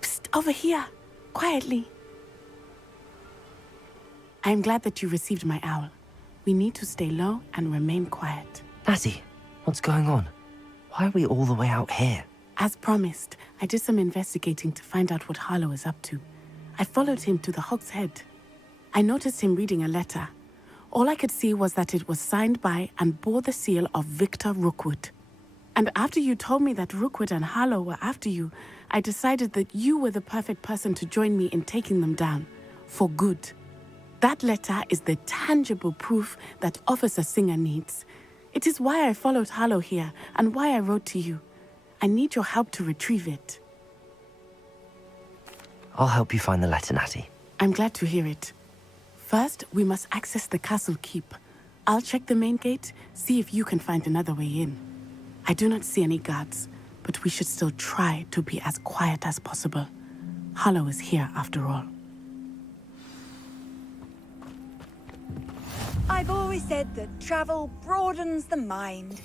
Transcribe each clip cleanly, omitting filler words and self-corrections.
Psst, over here. Quietly. I am glad that you received my owl. We need to stay low and remain quiet. Natty, what's going on? Why are we all the way out here? As promised, I did some investigating to find out what Harlow is up to. I followed him to the Hog's Head. I noticed him reading a letter. All I could see was that it was signed by and bore the seal of Victor Rookwood. And after you told me that Rookwood and Harlow were after you, I decided that you were the perfect person to join me in taking them down. For good. That letter is the tangible proof that Officer Singer needs. It is why I followed Harlow here and why I wrote to you. I need your help to retrieve it. I'll help you find the letter, Natty. I'm glad to hear it. First, we must access the castle keep. I'll check the main gate, see if you can find another way in. I do not see any guards, but we should still try to be as quiet as possible. Harlow is here after all. I've always said that travel broadens the mind.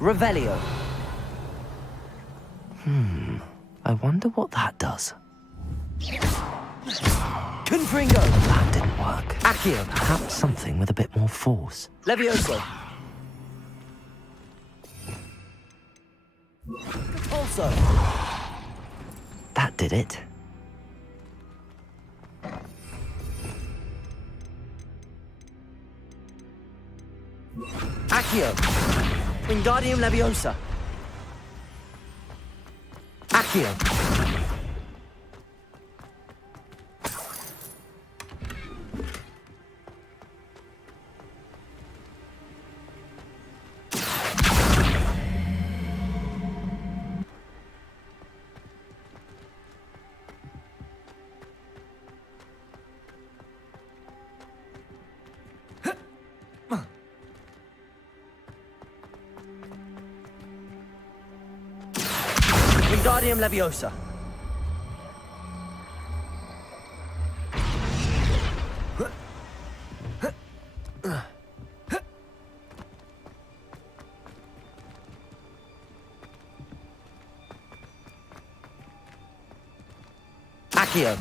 Revelio. I wonder what that does. Confringo! That didn't work. Accio. Perhaps something with a bit more force. Levioso. Also. That did it. Accio. Wingardium Leviosa. Accio. Wingardium Leviosa. Accio.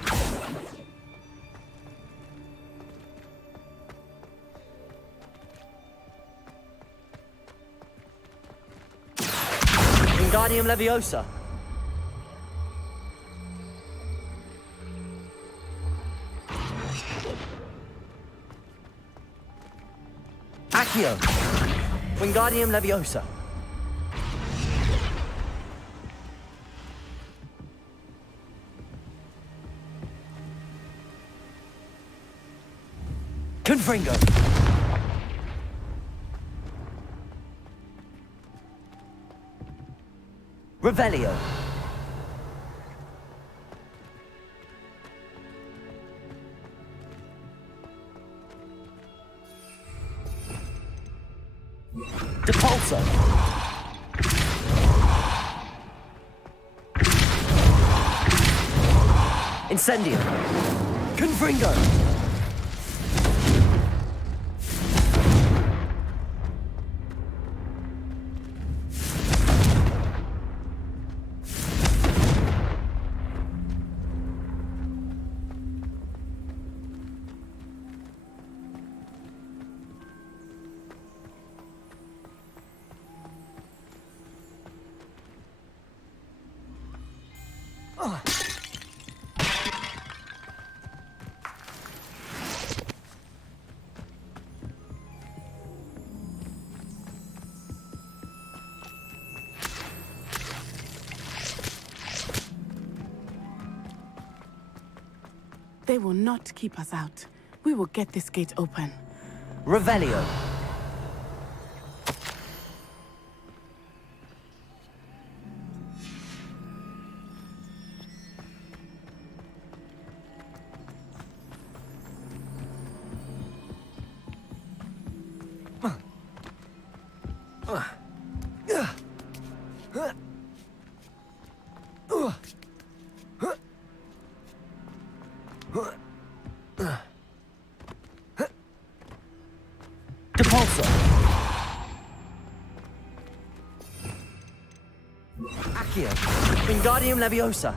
Wingardium Leviosa. Accio. Wingardium Leviosa. Confringo. Revelio. Depulso. Incendio. Confringo. They will not keep us out. We will get this gate open. Revelio. Depulso. Accio. Wingardium Leviosa.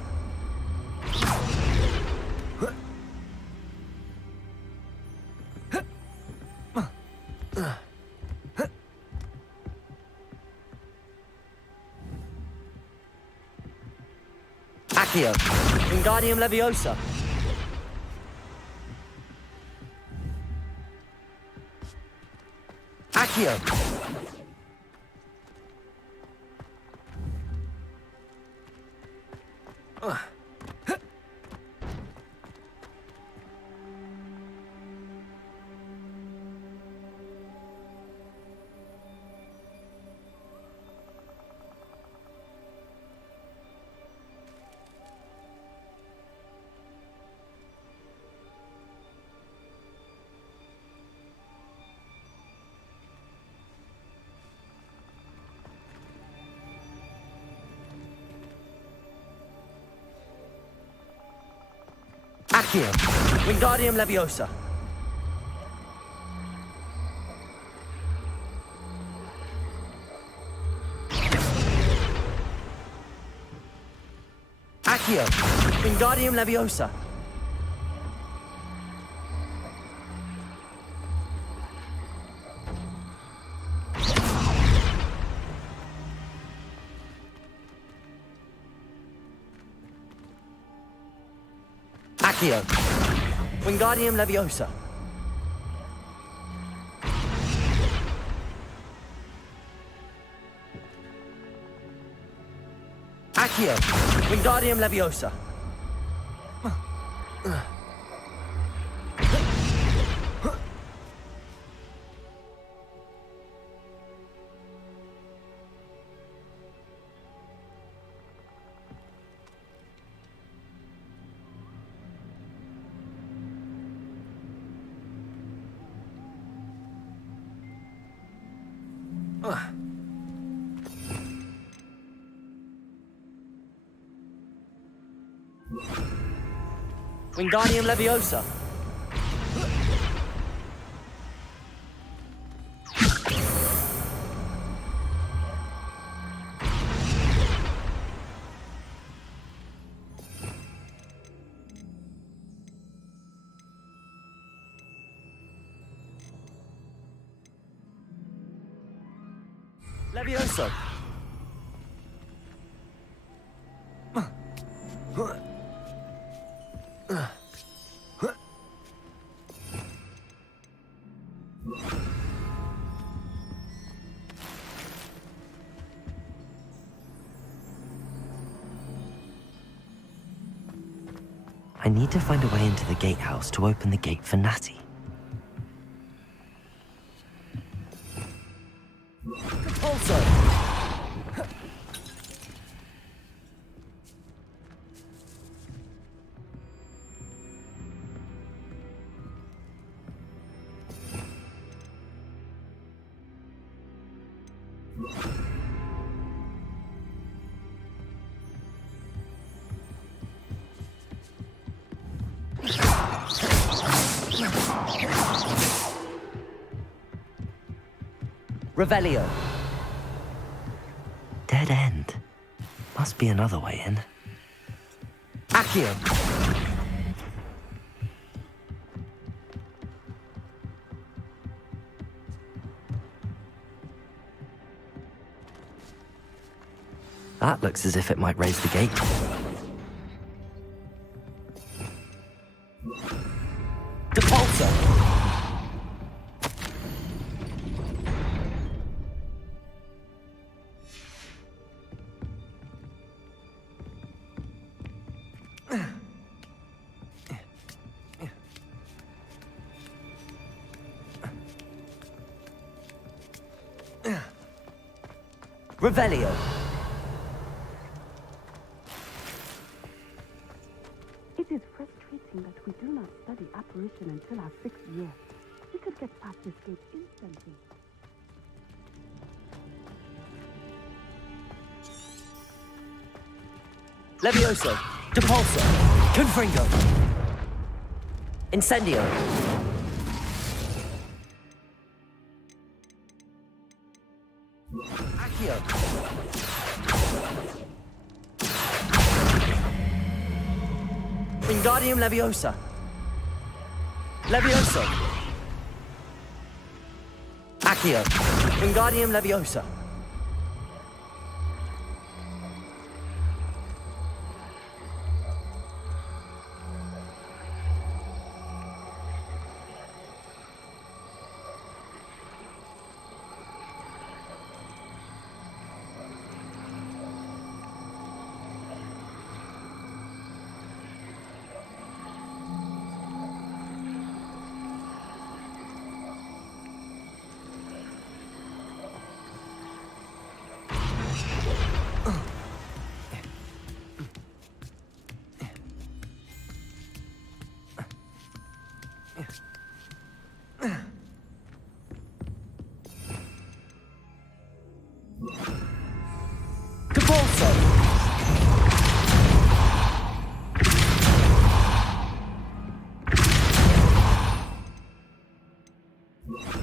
Accio. Wingardium Leviosa. Accio. Accio. Wingardium Leviosa. Accio. Wingardium Leviosa. Accio. Wingardium Leviosa. Accio. Wingardium Leviosa. Wingardium Leviosa. Levioso. I need to find a way into the gatehouse to open the gate for Natty. Also. Revelio. Dead end. Must be another way in. Accio. That looks as if it might raise the gate. Depulso. Revelio. It is frustrating that we do not study apparition until our 6th year. We could get past this gate instantly. Levioso. Depulso. Confringo. Incendio. Accio. Wingardium Leviosa. Levioso. Accio. Wingardium Leviosa.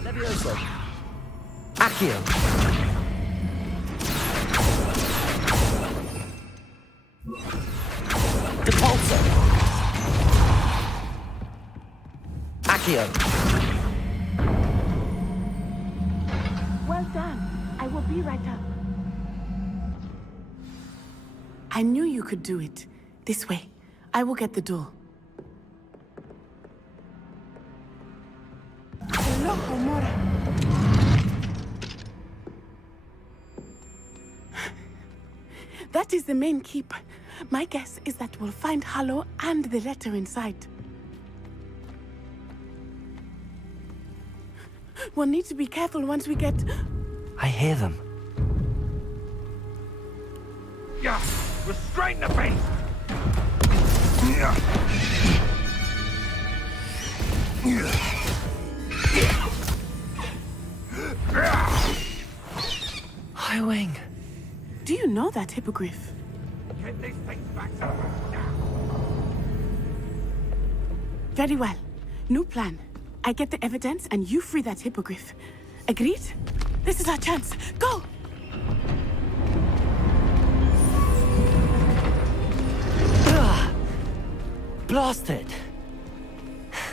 Levioso. Accio. Depulso. Accio. Well done. I will be right up. I knew you could do it. This way. I will get the door. That is the main keep. My guess is that we'll find Hallow and the letter inside. We'll need to be careful once we get... I hear them. Yeah, restrain the beast! High Wing. Do you know that hippogriff? Get these things back to Very well. New plan. I get the evidence and you free that hippogriff. Agreed? This is our chance. Go! Blasted!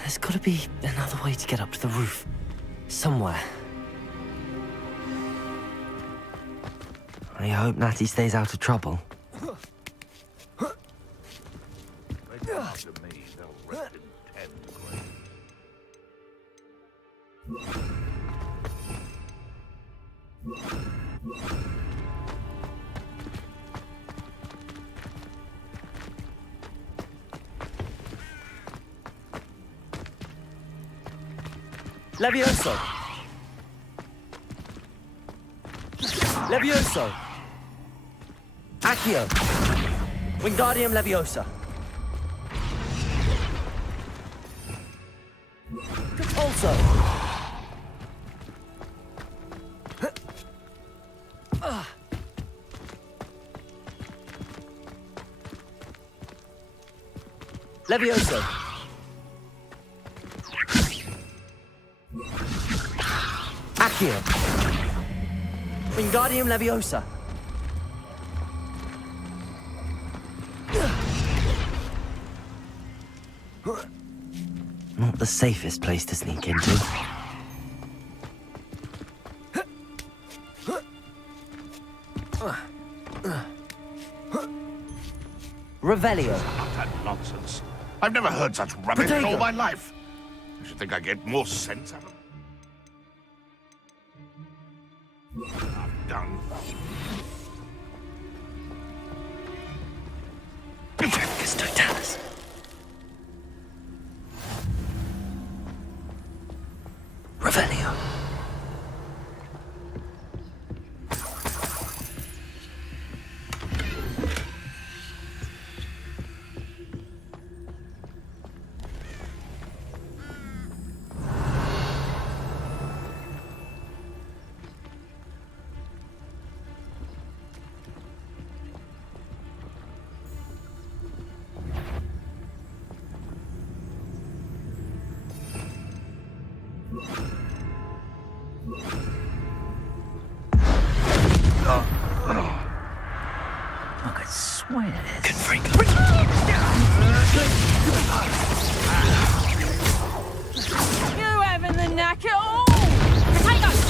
There's gotta be another way to get up to the roof. Somewhere. I hope Natty stays out of trouble. Levioso! Levioso! Accio! Wingardium Leviosa! Depulso! Levioso! Accio! Wingardium Leviosa! Not the safest place to sneak into. Revelio. Utter nonsense. I've never heard such rubbish in all Protego. my life. I should think I get more sense out of them. I'm done. Totalis. Revelio. I could swear this. Confringo. You having the knack at all? Potatoes!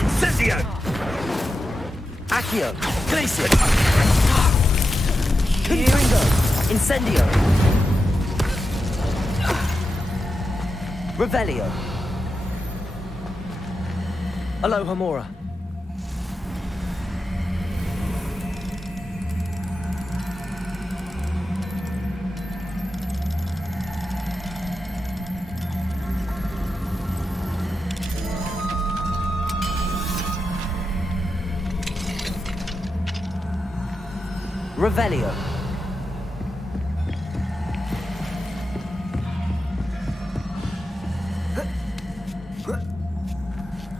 Incendio! Accio! Glacier! Confringo! Incendio! Revelio! Aloha Mora! Revelio.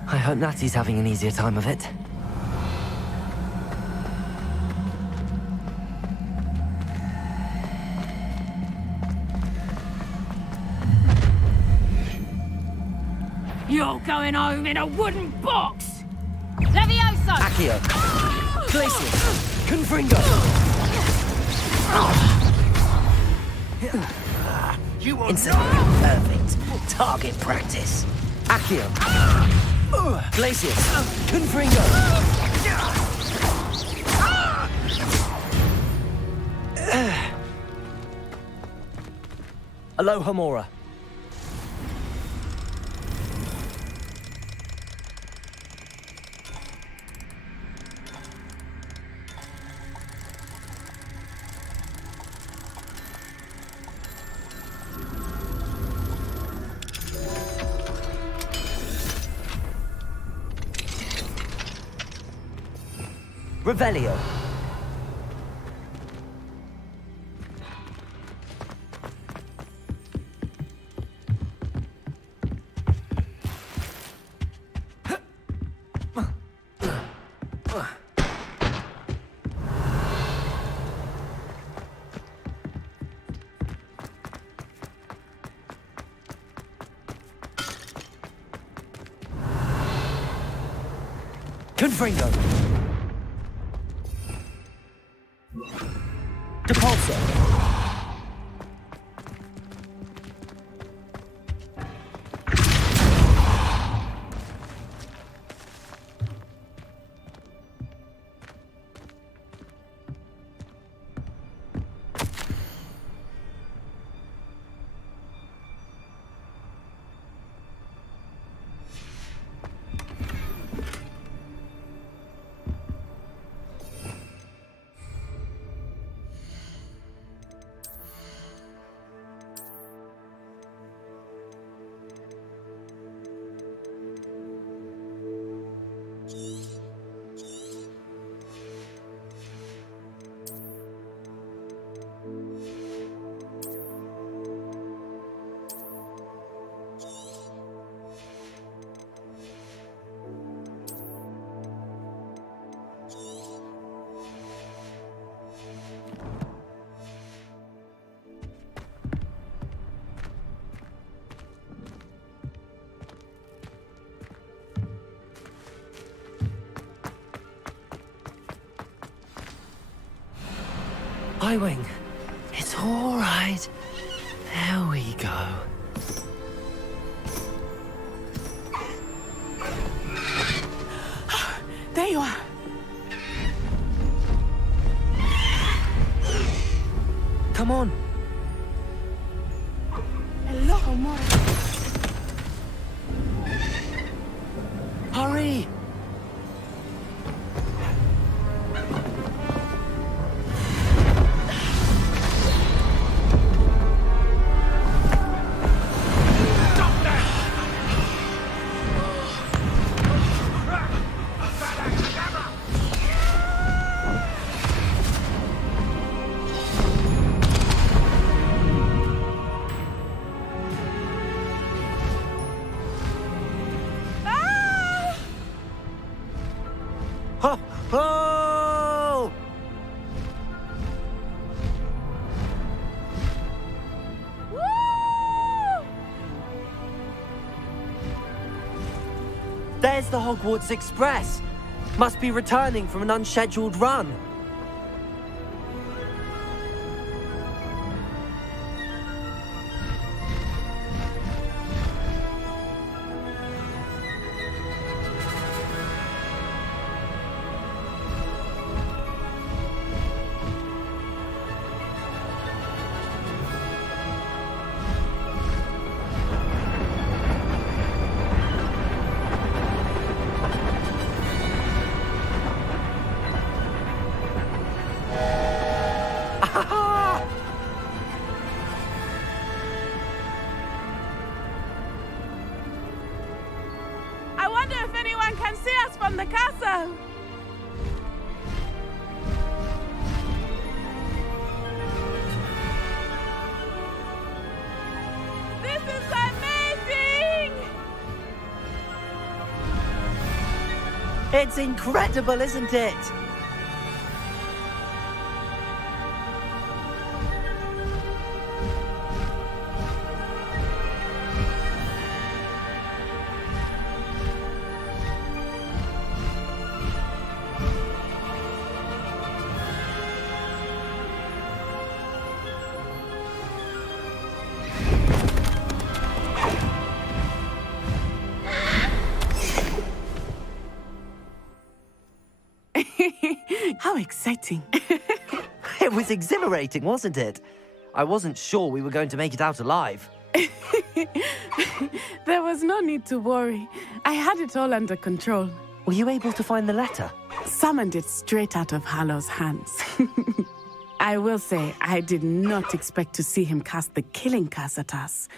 I hope Natty's having an easier time of it. You're going home in a wooden box! Levioso! Accio. Glacier. Confringo. You won't Incendio. Perfect. Target practice. Accio. Glacier. Confringo. Aloha Mora. Revelio. Confringo. Depulso. I-Wing. It's all right. There we go. There you are. Come on. Hello, Mora. Hurry. There's the Hogwarts Express. Must be returning from an unscheduled run. I wonder if anyone can see us from the castle. This is amazing! It's incredible, isn't it? How exciting. It was exhilarating, wasn't it? I wasn't sure we were going to make it out alive. There was no need to worry. I had it all under control. Were you able to find the letter? Summoned it straight out of Hallow's hands. I will say, I did not expect to see him cast the killing curse at us.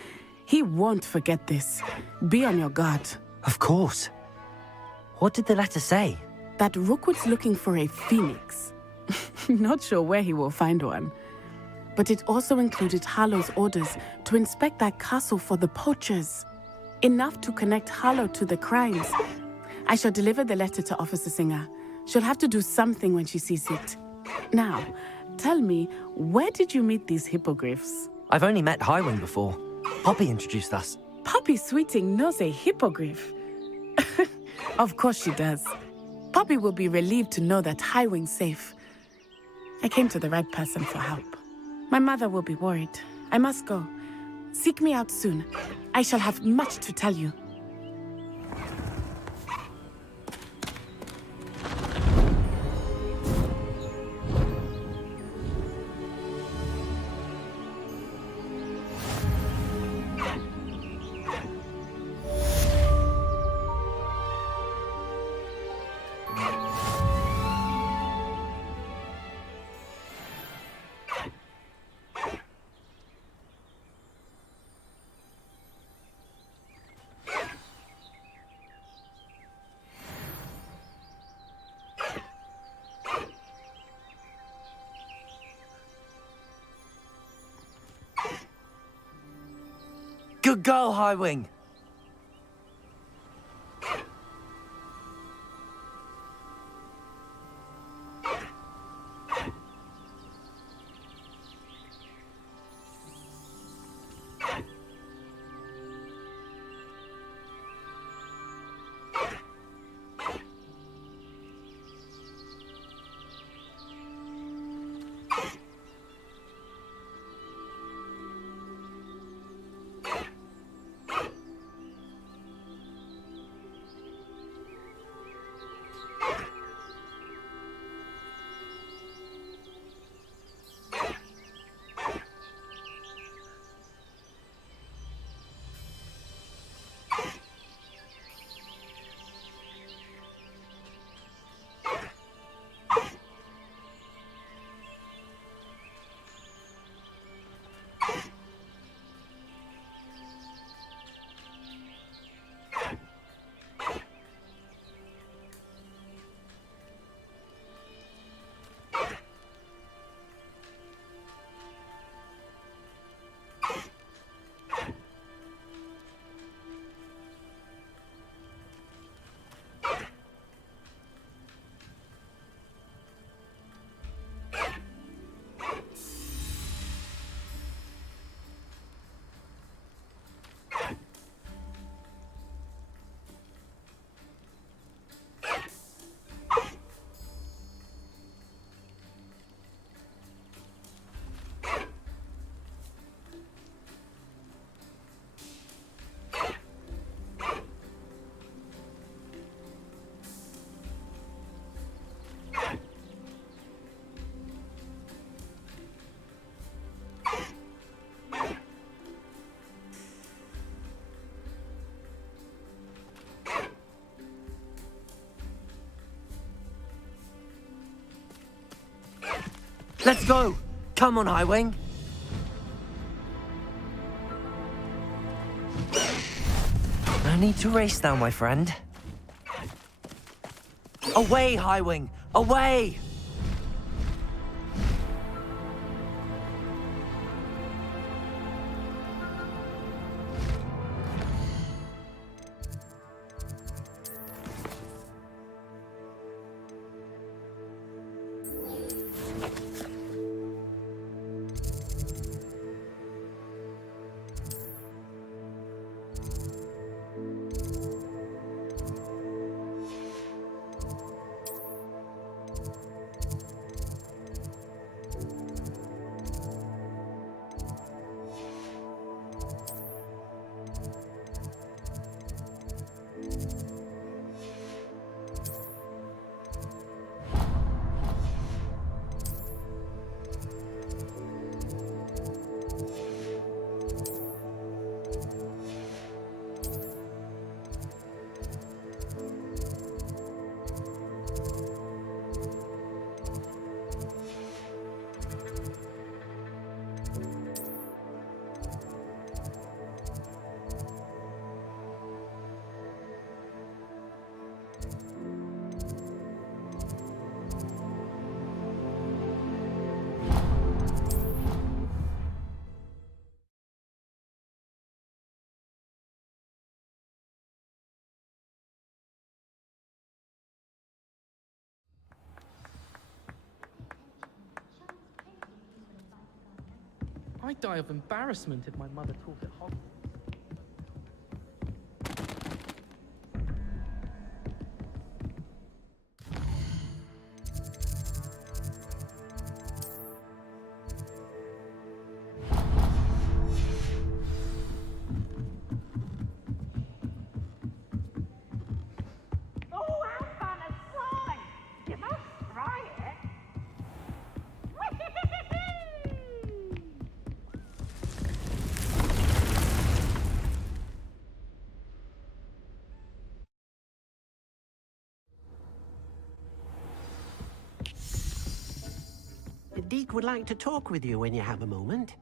He won't forget this. Be on your guard. Of course. What did the letter say? That Rookwood's looking for a phoenix. Not sure where he will find one. But it also included Hallow's orders to inspect that castle for the poachers. Enough to connect Hallow to the crimes. I shall deliver the letter to Officer Singer. She'll have to do something when she sees it. Now, tell me, where did you meet these hippogriffs? I've only met Highwing before. Poppy introduced us. Poppy Sweeting knows a hippogriff. Of course she does. Poppy will be relieved to know that Highwing's safe. I came to the right person for help. My mother will be worried. I must go. Seek me out soon. I shall have much to tell you. Good girl, Highwing. Let's go! Come on, Highwing! No need to race now, my friend. Away, Highwing! Away! I'd die of embarrassment if my mother taught at Hogwarts. Oh, how fun and slime! You must try it. Diack would like to talk with you when you have a moment.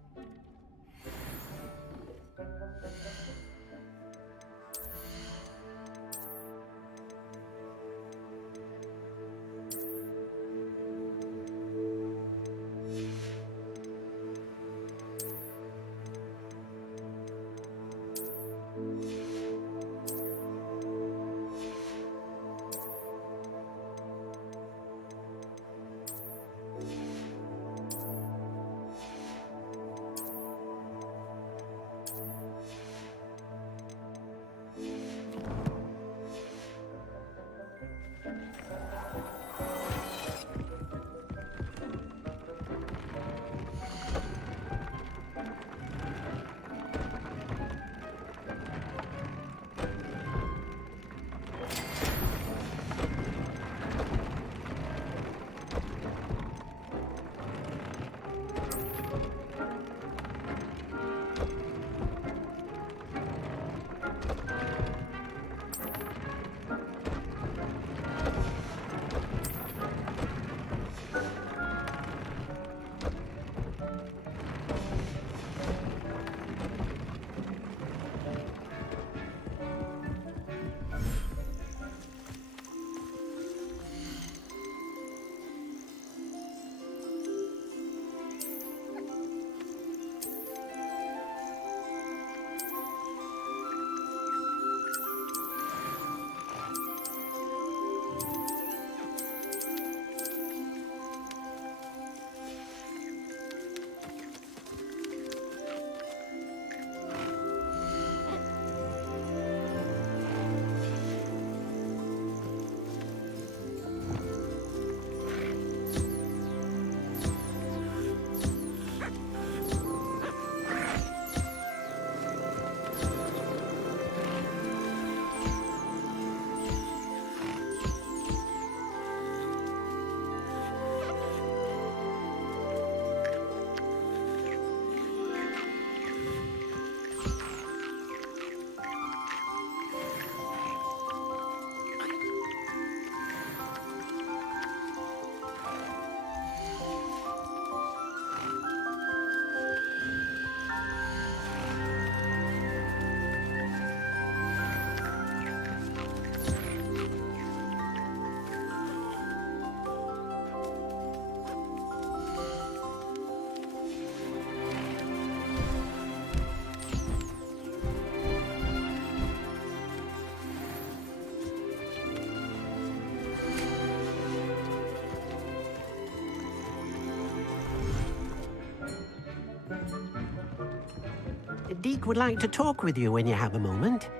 Diack would like to talk with you when you have a moment.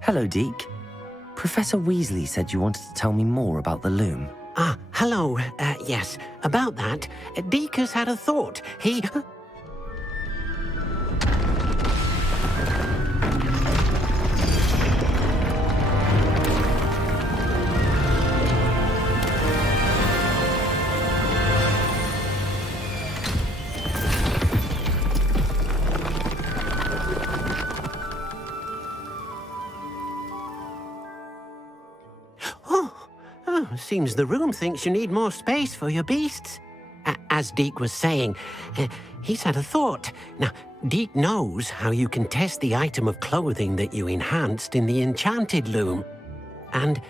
Hello, Diack. Professor Weasley said you wanted to tell me more about the loom. Ah, hello. Yes, about that. Diack has had a thought. He... Seems the room thinks you need more space for your beasts. As Diack was saying, he's had a thought. Now, Diack knows how you can test the item of clothing that you enhanced in the enchanted loom. And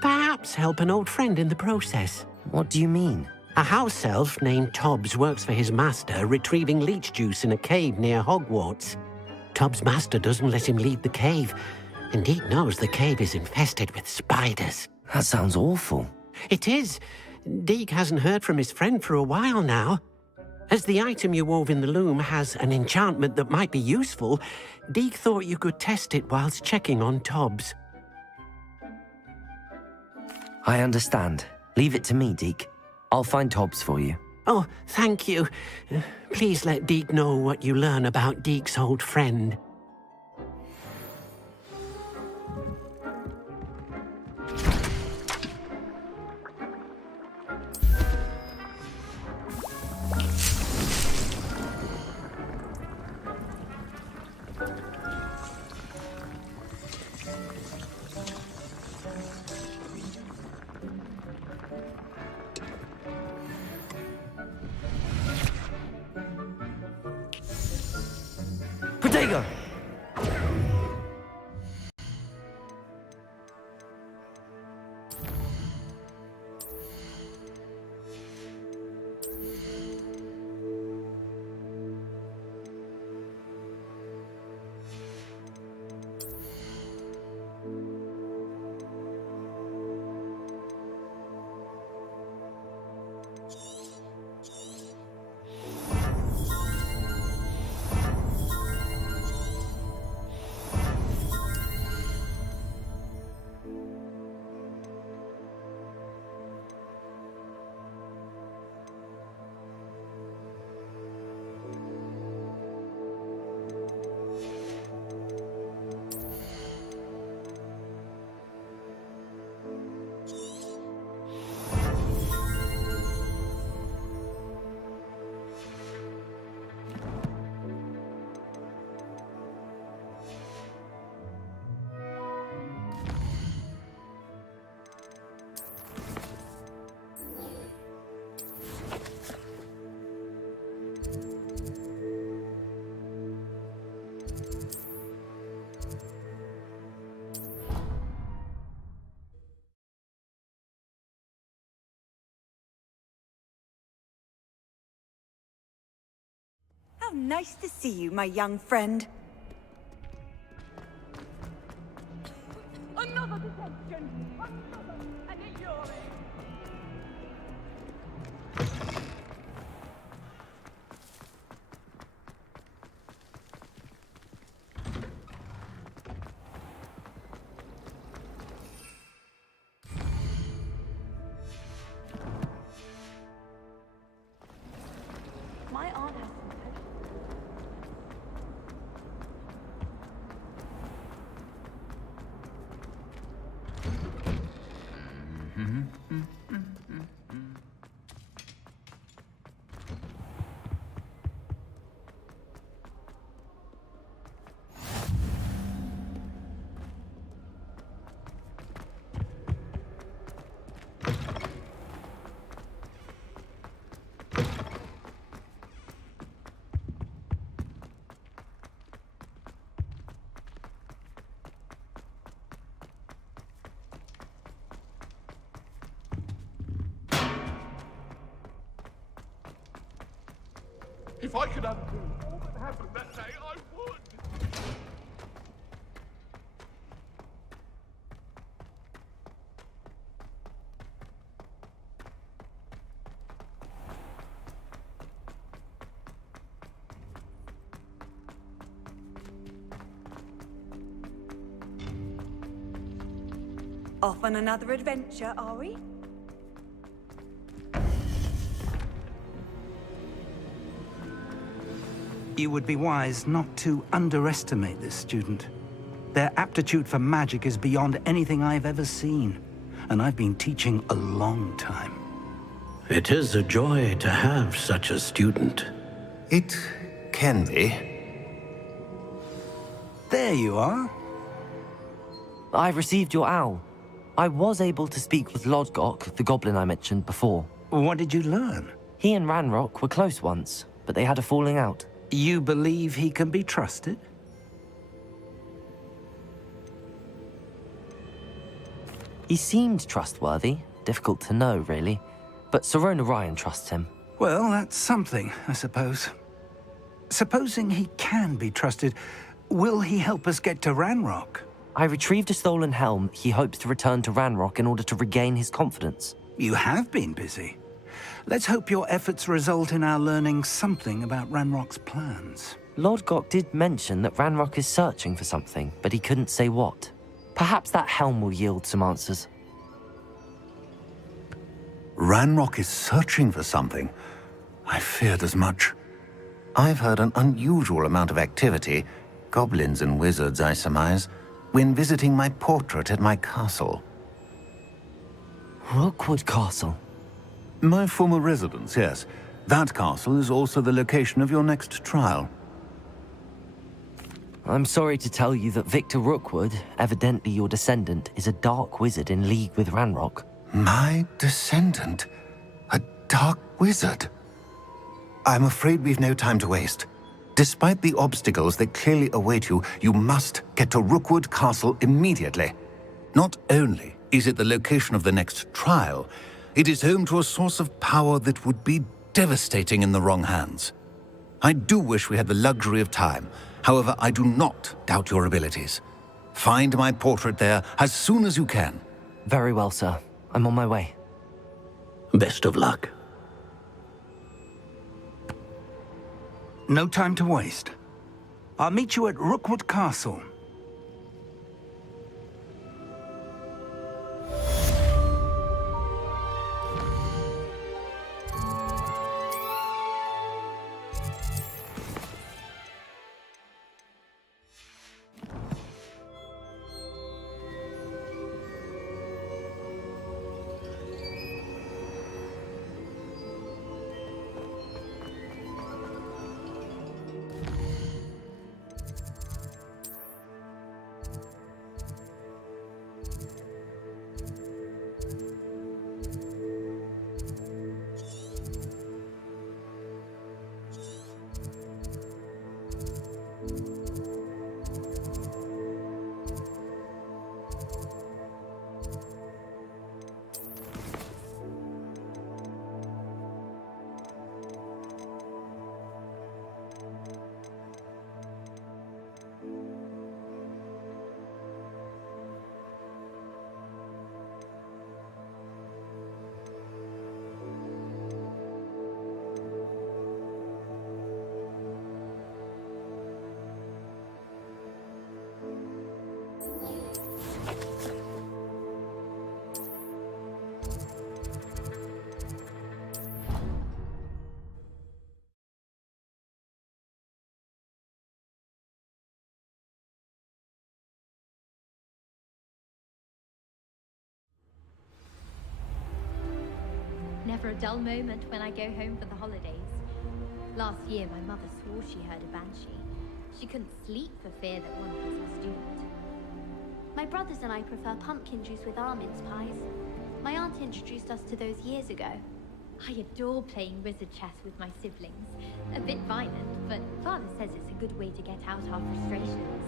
perhaps help an old friend in the process. What do you mean? A house elf named Tobbs works for his master retrieving leech juice in a cave near Hogwarts. Tobbs' master doesn't let him leave the cave, and Diack knows the cave is infested with spiders. That sounds awful. It is. Diack hasn't heard from his friend for a while now. As the item you wove in the loom has an enchantment that might be useful, Diack thought you could test it whilst checking on Tobbs. I understand. Leave it to me, Diack. I'll find Tobbs for you. Oh, thank you. Please let Diack know what you learn about Diack's old friend. Protego! How nice to see you, my young friend. Another detention! Another! And a urine! My aunt has some If I could undo all that happened that day, I would. Off on another adventure, are we? You would be wise not to underestimate this student. Their aptitude for magic is beyond anything I've ever seen, and I've been teaching a long time. It is a joy to have such a student. It can be. There you are. I've received your owl. I was able to speak with Lodgok, the goblin I mentioned before. What did you learn? He and Ranrock were close once, but they had a falling out. You believe he can be trusted? He seemed trustworthy. Difficult to know, really. But Sirona Ryan trusts him. Well, that's something, I suppose. Supposing he can be trusted, will he help us get to Ranrock? I retrieved a stolen helm he hopes to return to Ranrock in order to regain his confidence. You have been busy. Let's hope your efforts result in our learning something about Ranrock's plans. Lodgok did mention that Ranrock is searching for something, but he couldn't say what. Perhaps that helm will yield some answers. Ranrock is searching for something. I feared as much. I've heard an unusual amount of activity, goblins and wizards, I surmise, when visiting my portrait at my castle. Rookwood Castle? My former residence, yes. That castle is also the location of your next trial. I'm sorry to tell you that Victor Rookwood, evidently your descendant, is a dark wizard in league with Ranrock. My descendant? A dark wizard? I'm afraid we've no time to waste. Despite the obstacles that clearly await you, you must get to Rookwood Castle immediately. Not only is it the location of the next trial, it is home to a source of power that would be devastating in the wrong hands. I do wish we had the luxury of time. However, I do not doubt your abilities. Find my portrait there as soon as you can. Very well, sir. I'm on my way. Best of luck. No time to waste. I'll meet you at Rookwood Castle. Never a dull moment when I go home for the holidays. Last year, my mother swore she heard a banshee. She couldn't sleep for fear that one was a student. My brothers and I prefer pumpkin juice with our mince pies. My aunt introduced us to those years ago. I adore playing wizard chess with my siblings. A bit violent, but Father says it's a good way to get out our frustrations.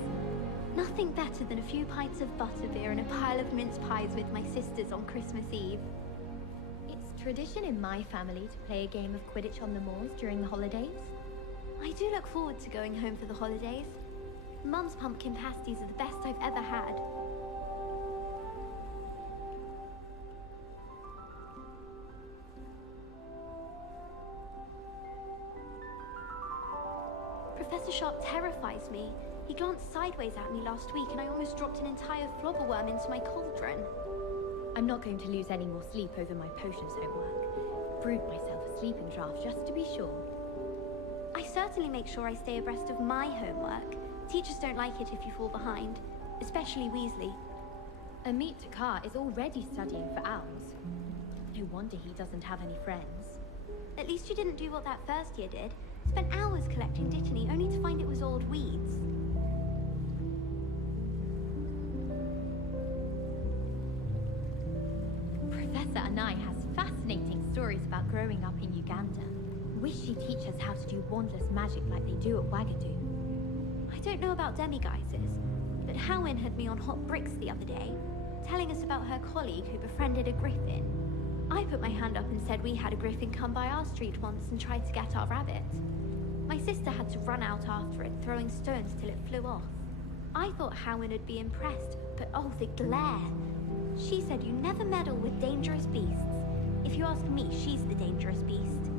Nothing better than a few pints of butterbeer and a pile of mince pies with my sisters on Christmas Eve. It's tradition in my family to play a game of Quidditch on the moors during the holidays. I do look forward to going home for the holidays. Mum's pumpkin pasties are the best I've ever had. Professor Sharp terrifies me. He glanced sideways at me last week and I almost dropped an entire flobberworm into my cauldron. I'm not going to lose any more sleep over my potions homework. Brewed myself a sleeping draught just to be sure. I certainly make sure I stay abreast of my homework. Teachers don't like it if you fall behind, especially Weasley. Amit Takar is already studying for owls. No wonder he doesn't have any friends. At least you didn't do what that first year did. Spent hours collecting Dittany only to find it was old weeds. Professor Anai has fascinating stories about growing up in Uganda. Wish she'd teach us how to do wandless magic like they do at Wagadu. I don't know about demiguises, but Howin had me on hot bricks the other day, telling us about her colleague who befriended a griffin. I put my hand up and said we had a griffin come by our street once and tried to get our rabbit. My sister had to run out after it, throwing stones till it flew off. I thought Howin would be impressed, but oh, the glare. She said you never meddle with dangerous beasts. If you ask me, she's the dangerous beast.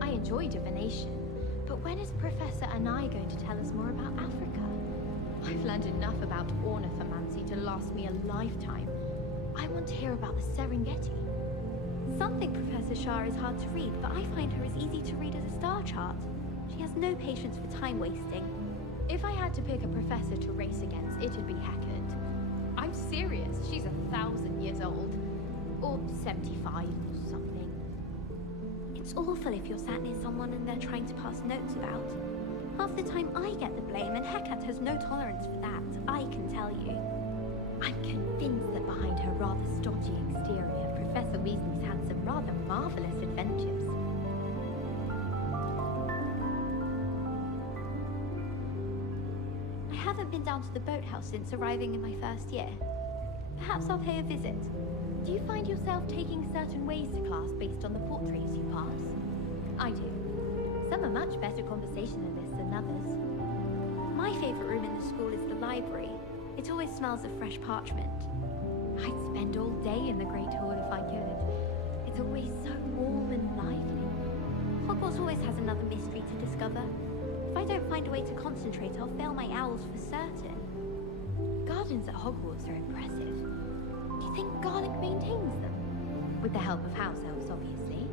I enjoy divination, but when is Professor Anai going to tell us more about Africa? I've learned enough about ornithomancy to last me a lifetime. I want to hear about the Serengeti. Some think Professor Chur is hard to read, but I find her as easy to read as a star chart. She has no patience for time wasting. If I had to pick a professor to race against, it'd be Hackett. I'm serious, she's 1,000 years old. Or 75 or something. It's awful if you're sat near someone and they're trying to pass notes about. Half the time I get the blame, and Hecate has no tolerance for that, I can tell you. I'm convinced that behind her rather stodgy exterior, Professor Weasley's had some rather marvelous adventures. I haven't been down to the boathouse since arriving in my first year. Perhaps I'll pay a visit. Do you find yourself taking certain ways to class based on the portraits you pass? I do. Some are much better conversationalists than others. My favourite room in the school is the library. It always smells of fresh parchment. I'd spend all day in the Great Hall if I could. It's always so warm and lively. Hogwarts always has another mystery to discover. If I don't find a way to concentrate, I'll fail my owls for certain. Gardens at Hogwarts are impressive. Do you think Garlic maintains them? With the help of house elves, obviously.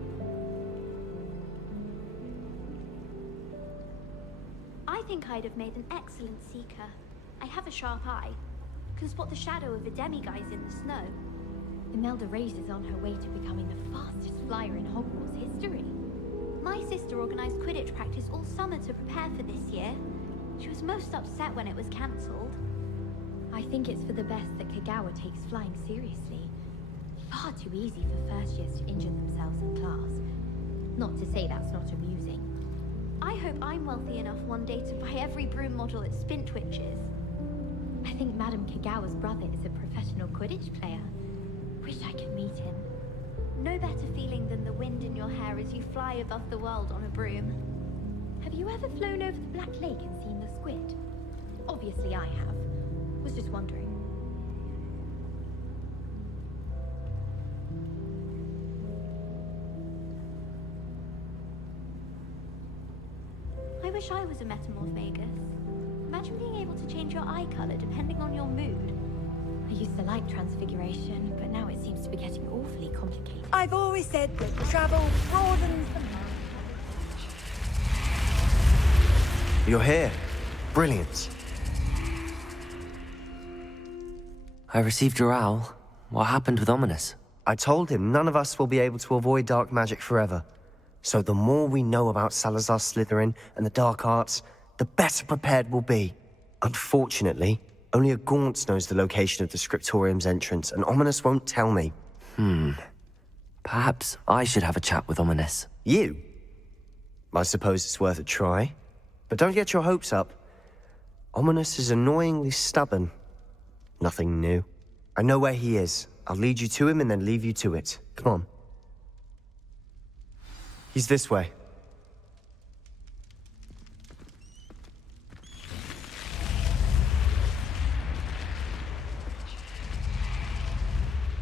I think I'd have made an excellent seeker. I have a sharp eye. Can spot the shadow of a demiguise in the snow. Imelda Reyes is on her way to becoming the fastest flyer in Hogwarts history. My sister organised Quidditch practice all summer to prepare for this year. She was most upset when it was cancelled. I think it's for the best that Kagawa takes flying seriously. Far too easy for first years to injure themselves in class. Not to say that's not amusing. I hope I'm wealthy enough one day to buy every broom model at Spintwitch's. I think Madame Kagawa's brother is a professional Quidditch player. Wish I could meet him. No better feeling than the wind in your hair as you fly above the world on a broom. Have you ever flown over the Black Lake and seen the squid? Obviously I have. Was just wondering. I wish I was a metamorph magus. Imagine being able to change your eye color depending on your mood. I used to like transfiguration, but now it seems to be getting awfully complicated. I've always said that travel broadens the mind. You're here. Brilliant. I received your owl. What happened with Ominous? I told him none of us will be able to avoid dark magic forever. So the more we know about Salazar Slytherin and the dark arts, the better prepared we'll be. Unfortunately, only a Gaunt knows the location of the Scriptorium's entrance, and Ominous won't tell me. Perhaps I should have a chat with Ominous. You? I suppose it's worth a try. But don't get your hopes up. Ominous is annoyingly stubborn. Nothing new. I know where he is. I'll lead you to him and then leave you to it. Come on. He's this way.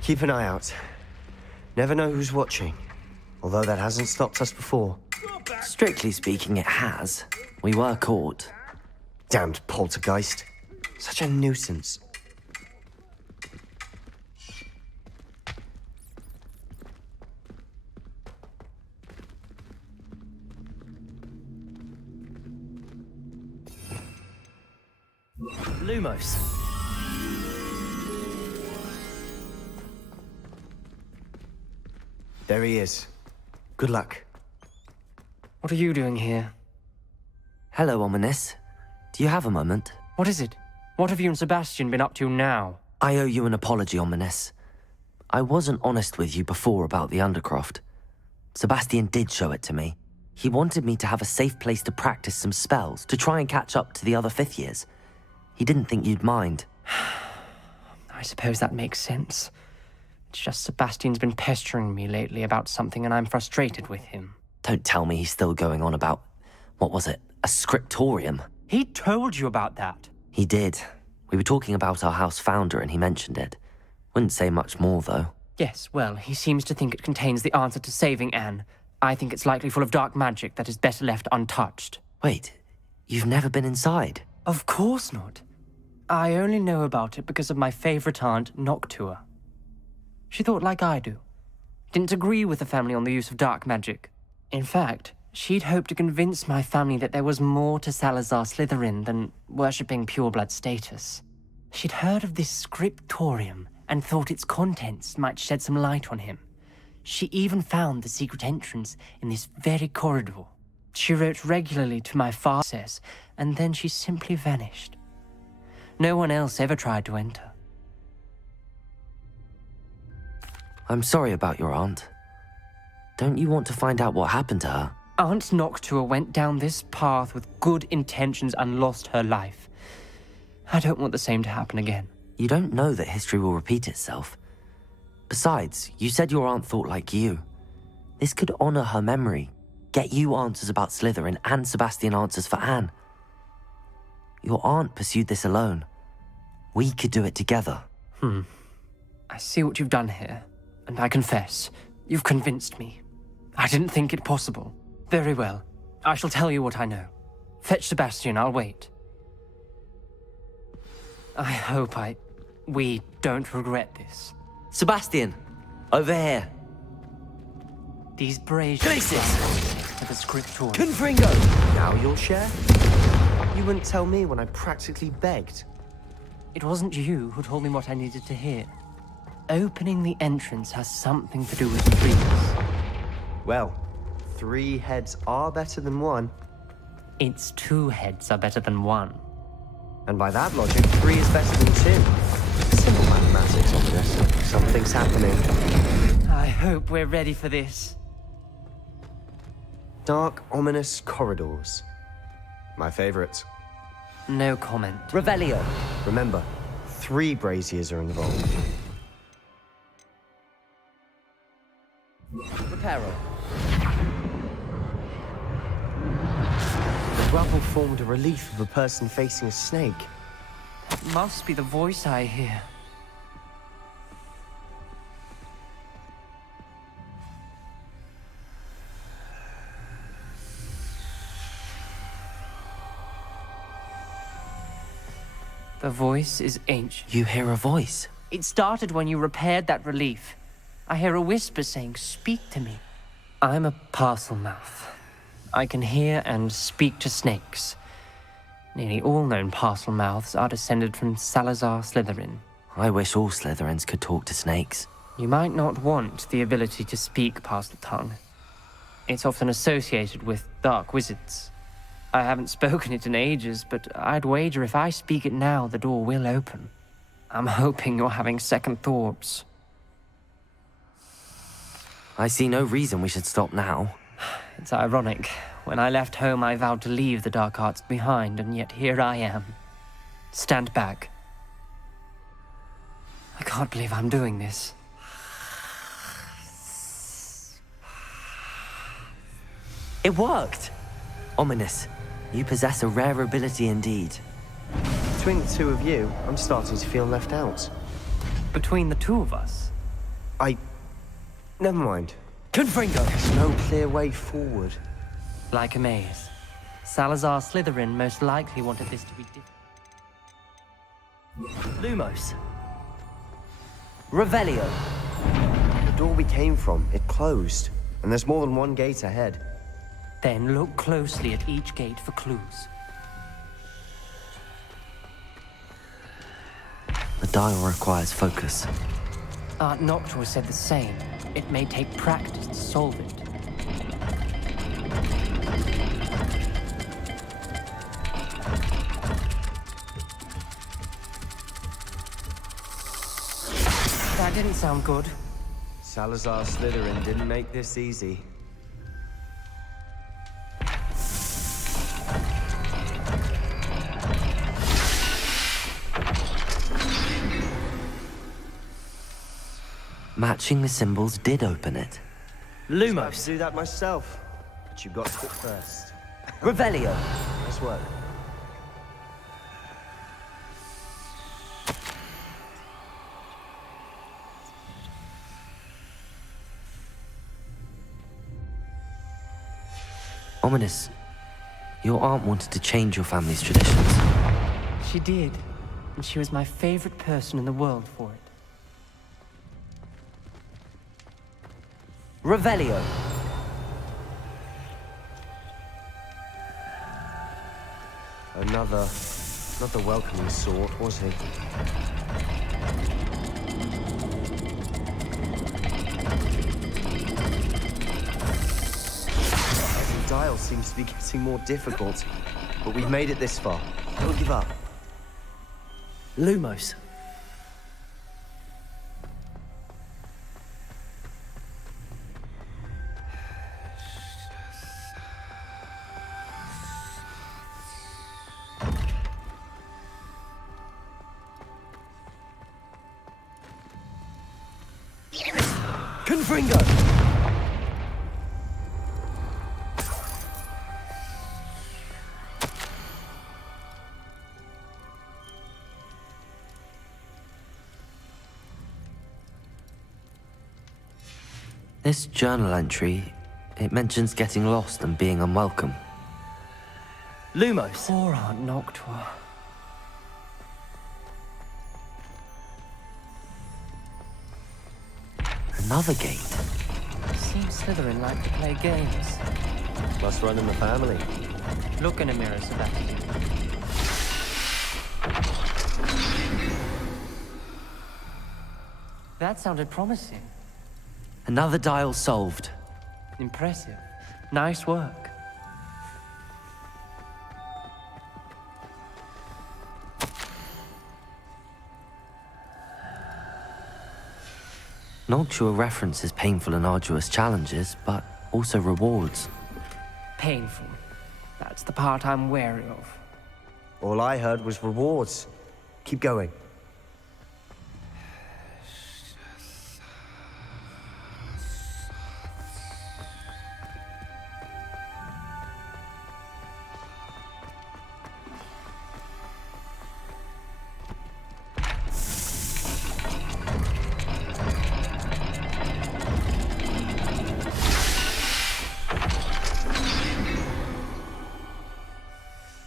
Keep an eye out. Never know who's watching. Although that hasn't stopped us before. Strictly speaking, it has. We were caught. Damned poltergeist. Such a nuisance. Lumos. There he is. Good luck. What are you doing here? Hello, Ominous. Do you have a moment? What is it? What have you and Sebastian been up to now? I owe you an apology, Ominous. I wasn't honest with you before about the Undercroft. Sebastian did show it to me. He wanted me to have a safe place to practice some spells, to try and catch up to the other 5th years. He didn't think you'd mind. I suppose that makes sense. It's just Sebastian's been pestering me lately about something and I'm frustrated with him. Don't tell me he's still going on about, what was it, a scriptorium? He told you about that. He did. We were talking about our house founder and he mentioned it. Wouldn't say much more, though. Yes, well, he seems to think it contains the answer to saving Anne. I think it's likely full of dark magic that is better left untouched. Wait, you've never been inside? Of course not. I only know about it because of my favorite aunt, Noctua. She thought like I do. Didn't agree with the family on the use of dark magic. In fact, she'd hoped to convince my family that there was more to Salazar Slytherin than worshipping pureblood status. She'd heard of this scriptorium and thought its contents might shed some light on him. She even found the secret entrance in this very corridor. She wrote regularly to my father, and then she simply vanished. No one else ever tried to enter. I'm sorry about your aunt. Don't you want to find out what happened to her? Aunt Noctua went down this path with good intentions and lost her life. I don't want the same to happen again. You don't know that history will repeat itself. Besides, you said your aunt thought like you. This could honor her memory, get you answers about Slytherin and Sebastian answers for Anne. Your aunt pursued this alone. We could do it together. I see what you've done here, and I confess, you've convinced me. I didn't think it possible. Very well. I shall tell you what I know. Fetch Sebastian, I'll wait. I hope we don't regret this. Sebastian! Over here! These braziers Places! are the scriptorium. Confringo! Now you'll share? You wouldn't tell me when I practically begged. It wasn't you who told me what I needed to hear. Opening the entrance has something to do with trees. Well, 3 heads are better than 1. Its 2 heads are better than 1. And by that logic, 3 is better than 2. Simple mathematics on this. Something's happening. I hope we're ready for this. Dark, ominous corridors. My favorite. No comment. Revelio! Remember, 3 braziers are involved. Reparo. The rubble formed a relief of a person facing a snake. That must be the voice I hear. The voice is ancient. You hear a voice? It started when you repaired that relief. I hear a whisper saying, "Speak to me." I'm a parcel mouth. I can hear and speak to snakes. Nearly all known parcel mouths are descended from Salazar Slytherin. I wish all Slytherins could talk to snakes. You might not want the ability to speak parcel tongue. It's often associated with dark wizards. I haven't spoken it in ages, but I'd wager if I speak it now, the door will open. I'm hoping you're having second thoughts. I see no reason we should stop now. It's ironic. When I left home, I vowed to leave the dark arts behind, and yet here I am. Stand back. I can't believe I'm doing this. It worked! Ominous, you possess a rare ability indeed. Between the 2 of you, I'm starting to feel left out. Between the 2 of us? Never mind. Confringo! There's no clear way forward. Like a maze. Salazar Slytherin most likely wanted this to be different. Lumos. Revelio. The door we came from, it closed. And there's more than one gate ahead. Then look closely at each gate for clues. The dial requires focus. Aunt Noctua said the same. It may take practice to solve it. That didn't sound good. Salazar Slytherin didn't make this easy. Matching the symbols did open it. Lumos. I do that myself, but you got to it first. Revelio. Nice work. Ominous. Your aunt wanted to change your family's traditions. She did, and she was my favorite person in the world for it. Revelio. Another not the welcoming sort, was he? Every dial seems to be getting more difficult, but we've made it this far. Don't give up. Lumos. Confringo! This journal entry, it mentions getting lost and being unwelcome. Lumos. Poor Aunt Noctua. Another gate. Seems Slytherin like to play games. Must run in the family. Look in a mirror, Sebastian. That sounded promising. Another dial solved. Impressive. Nice work. Noctua references painful and arduous challenges, but also rewards. Painful. That's the part I'm wary of. All I heard was rewards. Keep going.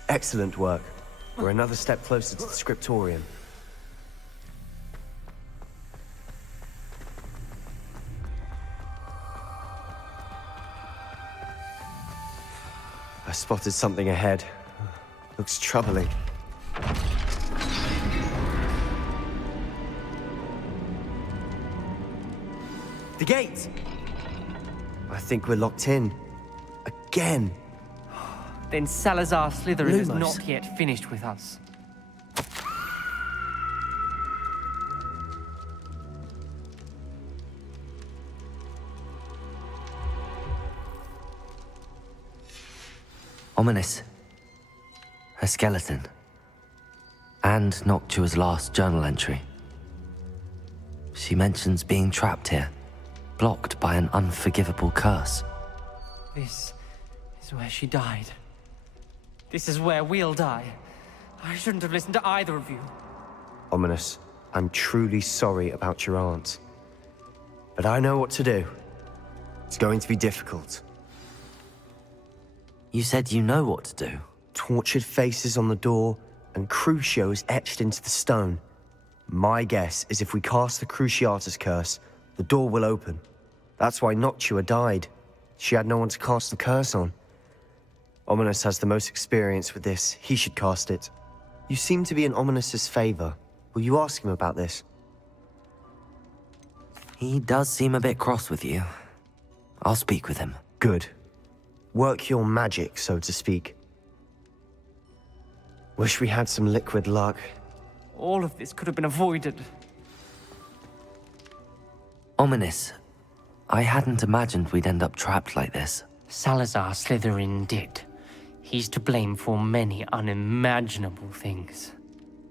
Excellent work. We're another step closer to the scriptorium. I spotted something ahead. Looks troubling. The gate! I think we're locked in. Again! Then Salazar Slytherin is Lumos. not yet finished with us. Ominous. Her skeleton. And Noctua's last journal entry. She mentions being trapped here, blocked by an unforgivable curse. This is where she died. This is where we'll die. I shouldn't have listened to either of you. Ominous, I'm truly sorry about your aunt. But I know what to do. It's going to be difficult. You said you know what to do. Tortured faces on the door and Crucios etched into the stone. My guess is if we cast the Cruciatus curse, the door will open. That's why Noctua died. She had no one to cast the curse on. Ominous has the most experience with this. He should cast it. You seem to be in Ominous's favor. Will you ask him about this? He does seem a bit cross with you. I'll speak with him. Good. Work your magic, so to speak. Wish we had some liquid luck. All of this could have been avoided. Ominous, I hadn't imagined we'd end up trapped like this. Salazar Slytherin did. He's to blame for many unimaginable things.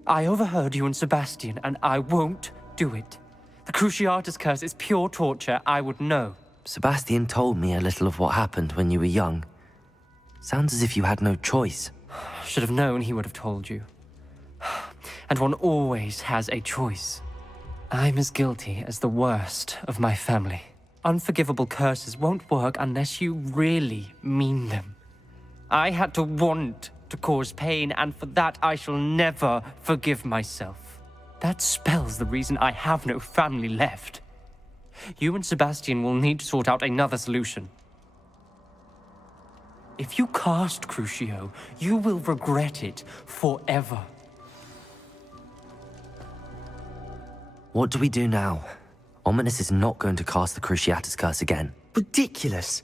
I overheard you and Sebastian, and I won't do it. The Cruciatus curse is pure torture. I would know. Sebastian told me a little of what happened when you were young. Sounds as if you had no choice. Should have known he would have told you. And one always has a choice. I'm as guilty as the worst of my family. Unforgivable curses won't work unless you really mean them. I had to want to cause pain, and for that I shall never forgive myself. That spells the reason I have no family left. You and Sebastian will need to sort out another solution. If you cast Crucio, you will regret it forever. What do we do now? Ominous is not going to cast the Cruciatus curse again. Ridiculous.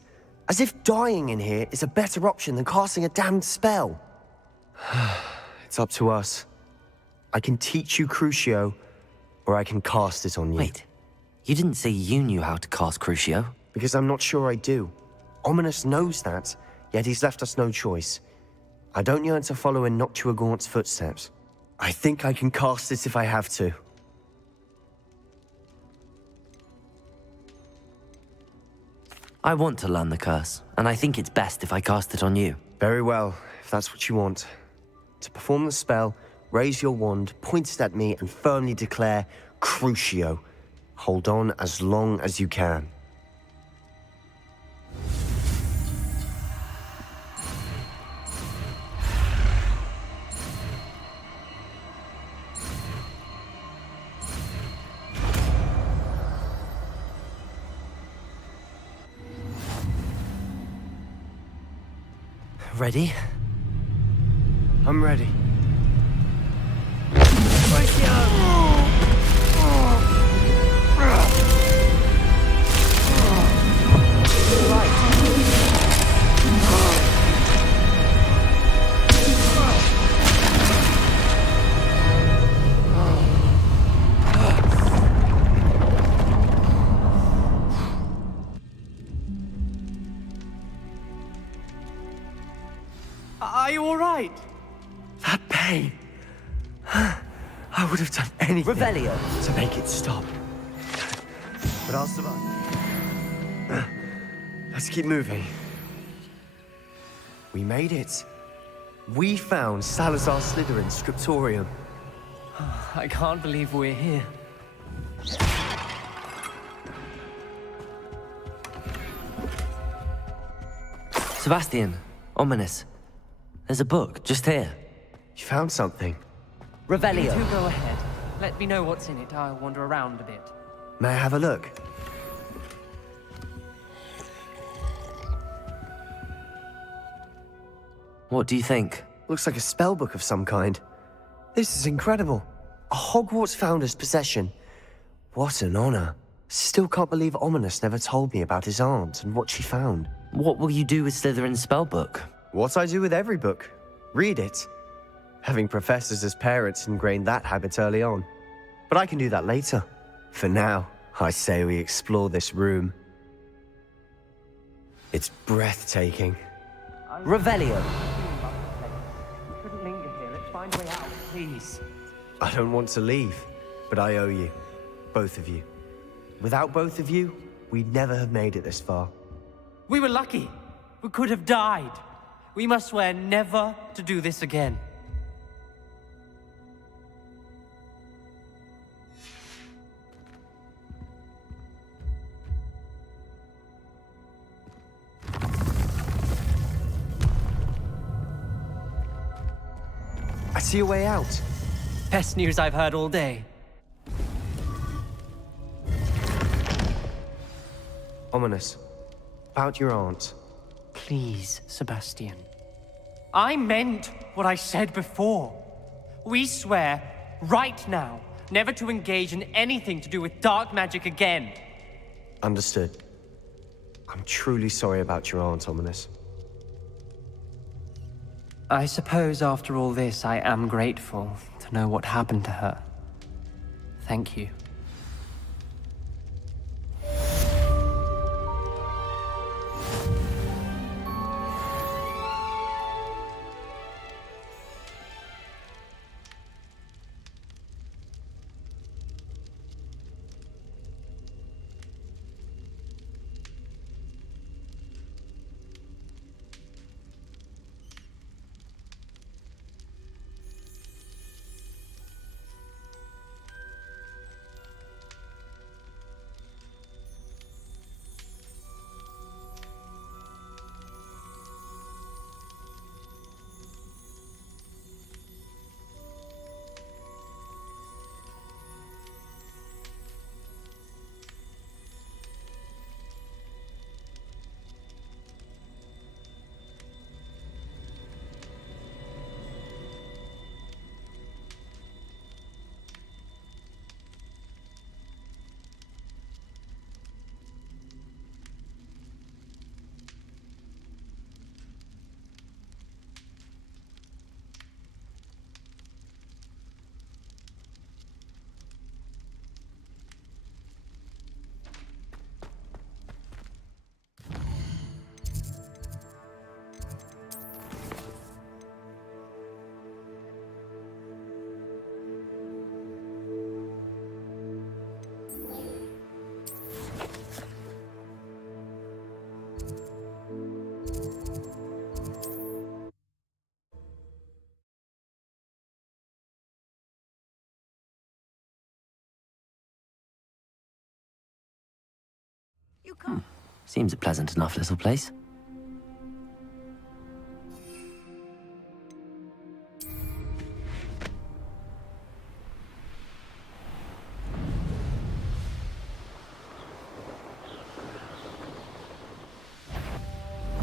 As if dying in here is a better option than casting a damned spell. It's up to us. I can teach you Crucio, or I can cast it on you. Wait, you didn't say you knew how to cast Crucio? Because I'm not sure I do. Ominous knows that, yet he's left us no choice. I don't yearn to follow in Noctua Gaunt's footsteps. I think I can cast it if I have to. I want to learn the curse, and I think it's best if I cast it on you. Very well, if that's what you want. To perform the spell, raise your wand, point it at me, and firmly declare, Crucio. Hold on as long as you can. Ready? I'm ready. Are you all right? That pain. I would have done anything to make it stop. But I'll survive. Let's keep moving. We made it. We found Salazar Slytherin's scriptorium. I can't believe we're here. Sebastian, Ominous. There's a book, just here. You found something? Revelio. You go ahead. Let me know what's in it. I'll wander around a bit. May I have a look? What do you think? Looks like a spellbook of some kind. This is incredible. A Hogwarts founder's possession. What an honor. Still can't believe Ominous never told me about his aunt and what she found. What will you do with Slytherin's spellbook? What I do with every book. Read it. Having professors as parents ingrained that habit early on. But I can do that later. For now, I say we explore this room. It's breathtaking. Revelio. We shouldn't linger here. Let's find a way out, please. I don't want to leave, but I owe you. Both of you. Without both of you, we'd never have made it this far. We were lucky. We could have died. We must swear never to do this again. See a way out. Best news I've heard all day. Ominous. About your aunt. Please, Sebastian. I meant what I said before. We swear, right now, never to engage in anything to do with dark magic again. Understood. I'm truly sorry about your aunt, Ominous. I suppose after all this, I am grateful to know what happened to her. Thank you. Seems a pleasant enough little place.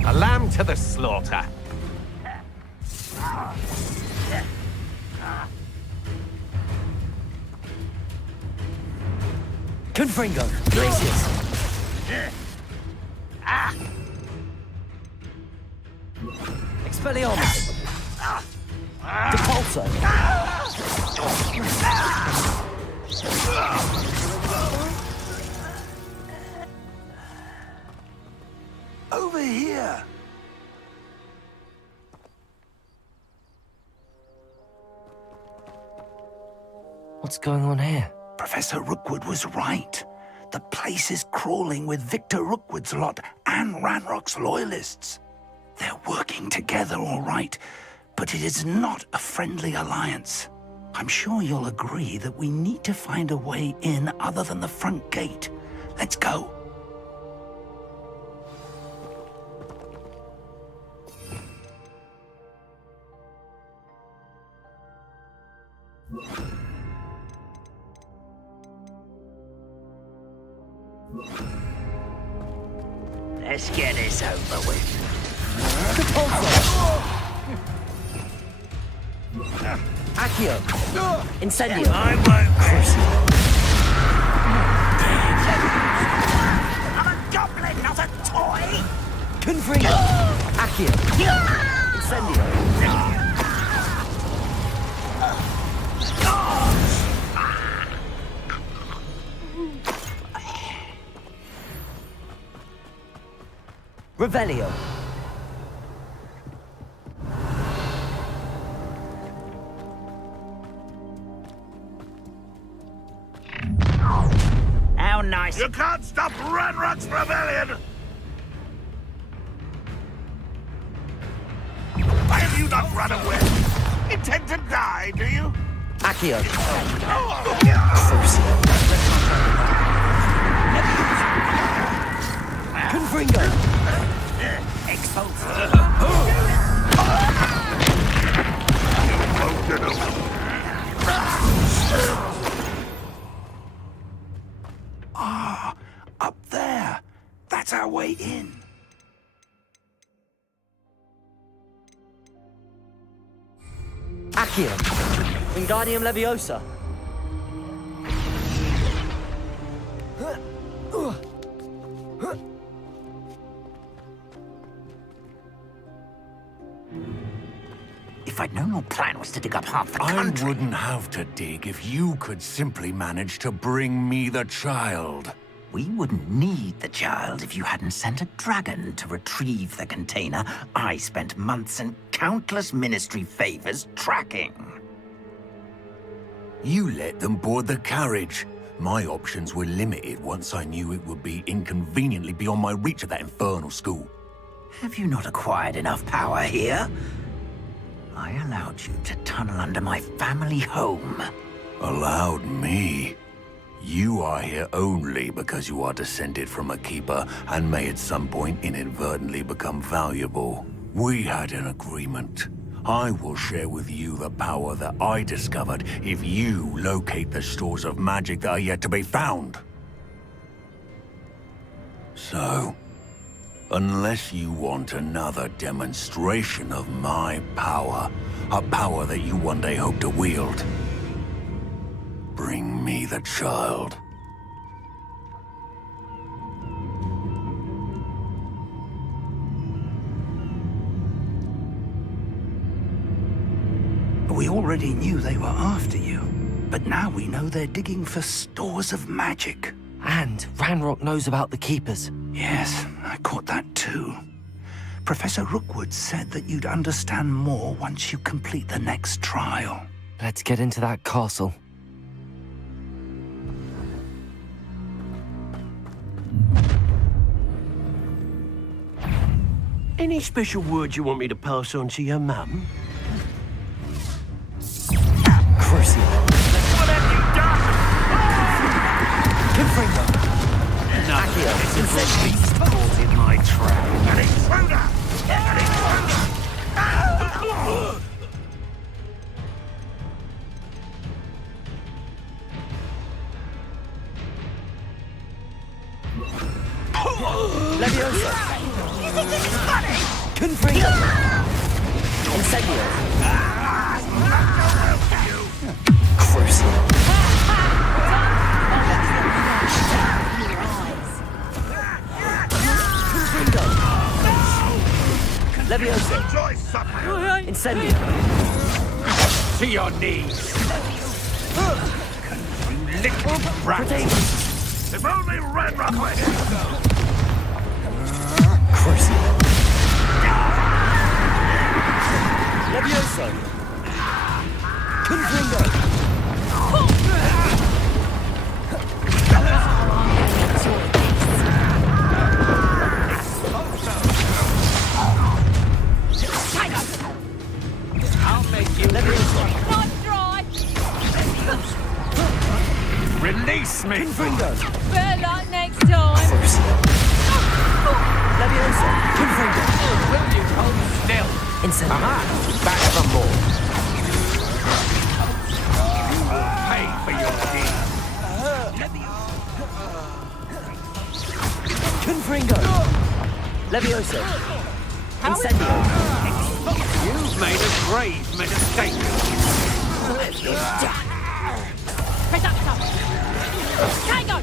A lamb to the slaughter. Confringo, Glaciers. Expelliarmus. Depulso. Over here! What's going on here? Professor Rookwood was right. The place is crawling with Victor Rookwood's lot and Ranrock's loyalists. They're working together, all right, but it is not a friendly alliance. I'm sure you'll agree that we need to find a way in other than the front gate. Let's go. Let's get this over with. Accio. Incendio. I won't I'm a goblin, not a toy! Confringo. Accio. Incendio. Revelio. How nice. You can't stop Ranrock's rebellion! Why have you not run away? Intend to die, do you? Accio. Confringo. Ah, up there. That's our way in. Accio! Wingardium Leviosa! If I'd known your plan was to dig up half the country... I wouldn't have to dig if you could simply manage to bring me the child. We wouldn't need the child if you hadn't sent a dragon to retrieve the container I spent months and countless ministry favors tracking. You let them board the carriage. My options were limited once I knew it would be inconveniently beyond my reach at that infernal school. Have you not acquired enough power here? I allowed you to tunnel under my family home. Allowed me? You are here only because you are descended from a keeper and may at some point inadvertently become valuable. We had an agreement. I will share with you the power that I discovered if you locate the stores of magic that are yet to be found. So, unless you want another demonstration of my power, a power that you one day hope to wield, bring me the child. We already knew they were after you, but now we know they're digging for stores of magic. And Ranrock knows about the Keepers. Yes, I caught that too. Professor Rookwood said that you'd understand more once you complete the next trial. Let's get into that castle. Any special words you want me to pass on to your mum? Crucial. What have you done? Confringo. Accio. This is beast caught in my trap. An intruder! An intruder! Leviosa. You think this is funny? Confringo. Incendio. Crucial. Confringo. Leviosa. Incendio. To your knees! You little brat! If only Ranrock were here! Crucial. Leviosa. Confringo. I'll make you Leviosa. Not dry. release me! Confringo. Better luck next time. Crucial. Leviosa. Confringo. Will you hold still? Incendio. Back some more! Pay for your deed! Confringo. Leviosa. Incendio. You've made a grave mistake! Press up, stop. Hang on.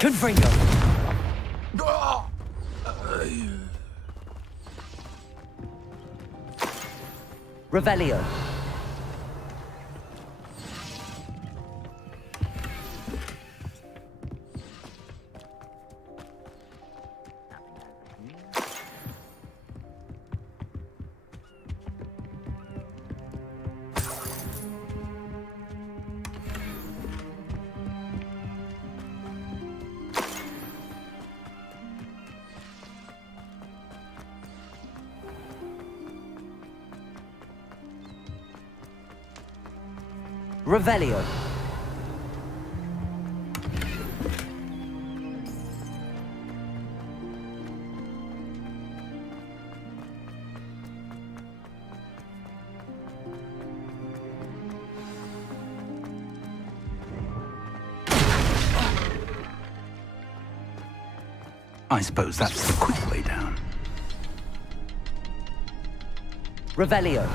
Confringo! Revelio! Revelio. I suppose that's the quick way down. Revelio.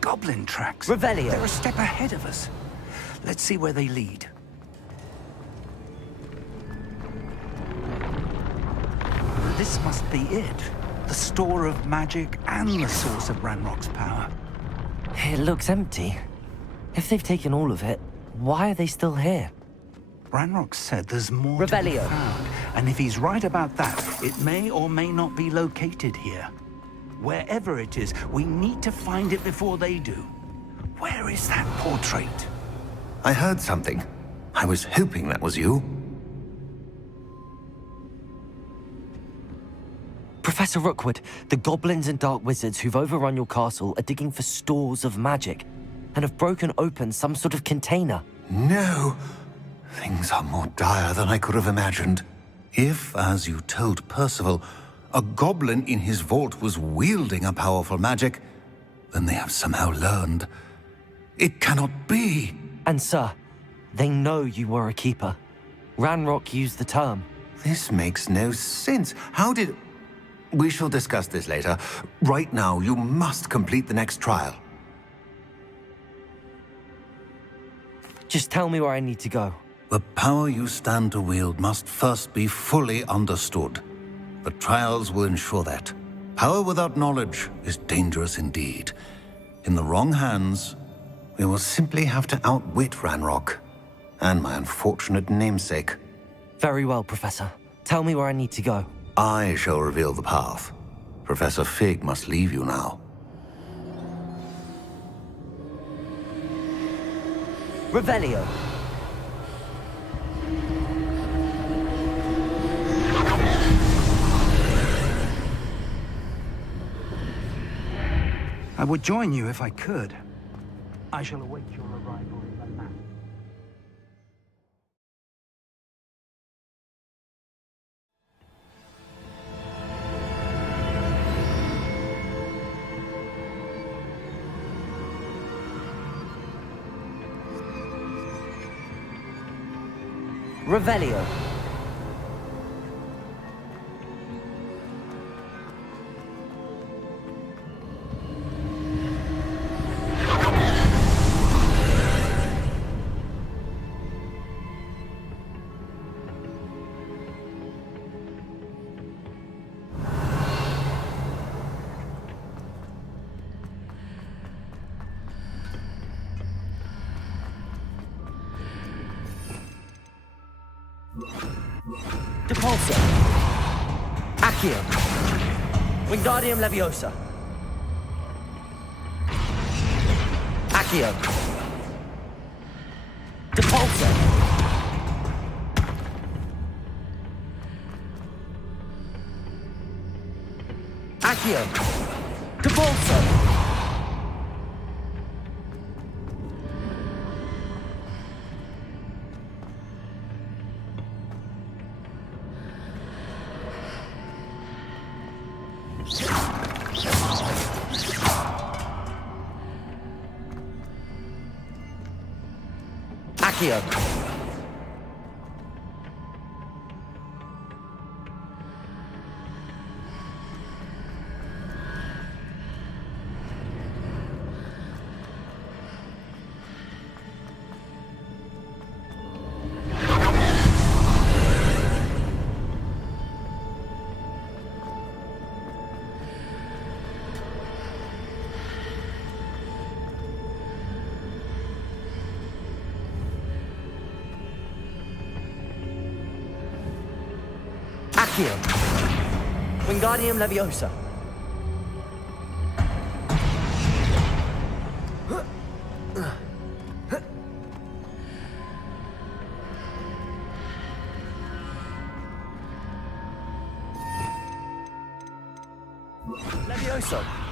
Goblin tracks. Revelio. They're a step ahead of us. Let's see where they lead. This must be it. The store of magic and the source of Ranrock's power. It looks empty. If they've taken all of it, why are they still here? Ranrock said there's more to be found. And if he's right about that, it may or may not be located here. Wherever it is, we need to find it before they do. Where is that portrait? I heard something. I was hoping that was you. Professor Rookwood, the goblins and dark wizards who've overrun your castle are digging for stores of magic and have broken open some sort of container. No! Things are more dire than I could have imagined. If, as you told Percival, a goblin in his vault was wielding a powerful magic, then they have somehow learned. It cannot be! And sir, they know you were a keeper. Ranrock used the term. This makes no sense. How did... We shall discuss this later. Right now, you must complete the next trial. Just tell me where I need to go. The power you stand to wield must first be fully understood. The trials will ensure that. Power without knowledge is dangerous indeed. In the wrong hands, we will simply have to outwit Ranrock and my unfortunate namesake. Very well, Professor. Tell me where I need to go. I shall reveal the path. Professor Fig must leave you now. Revelio. I would join you if I could. I shall await your arrival in the map. Revelio. Depulso. Accio. Wingardium Leviosa. Accio. Depulso. Accio! Devolso! Accio! Accio! Wingardium Leviosa! Levioso!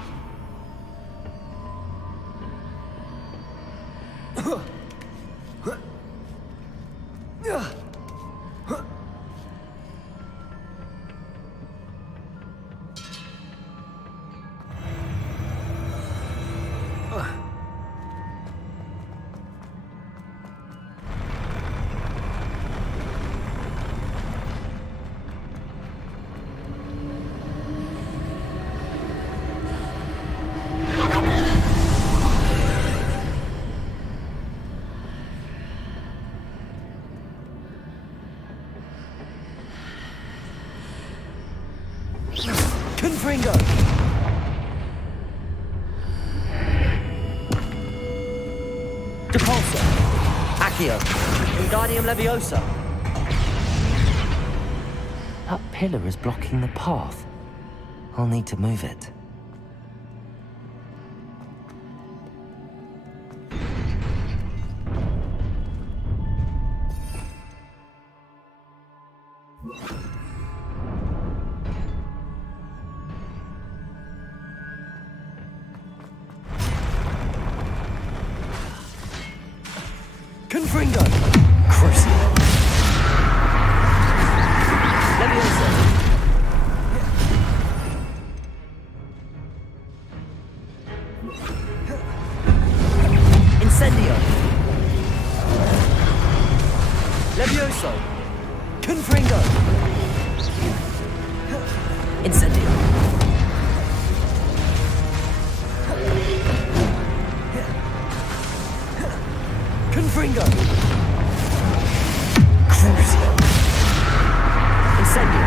Confringo! Depulso! Accio! Wingardium Leviosa! That pillar is blocking the path. I'll need to move it. Confringo! Crucio! Leviosa! Incendio! Levioso! Confringo! Incendio! Confringo! Crucio! Incendio!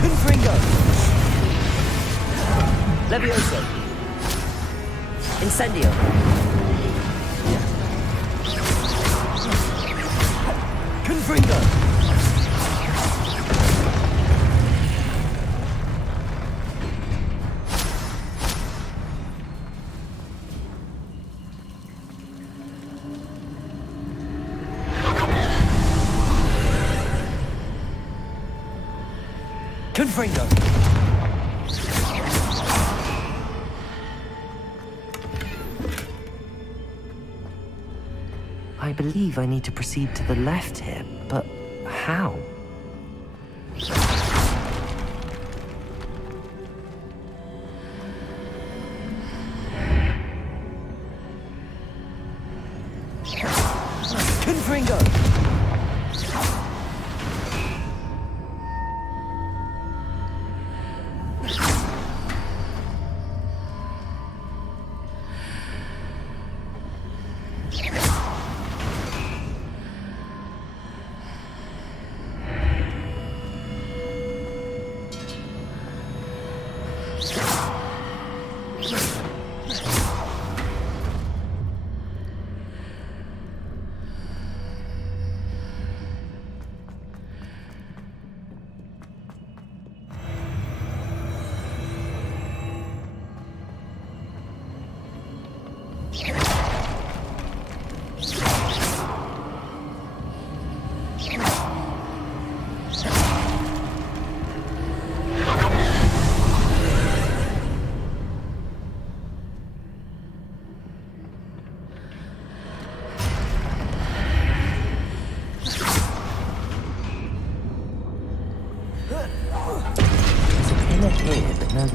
Confringo! Levioso! Incendio! Confringo! Confringo! I believe I need to proceed to the left here, but how? Confringo!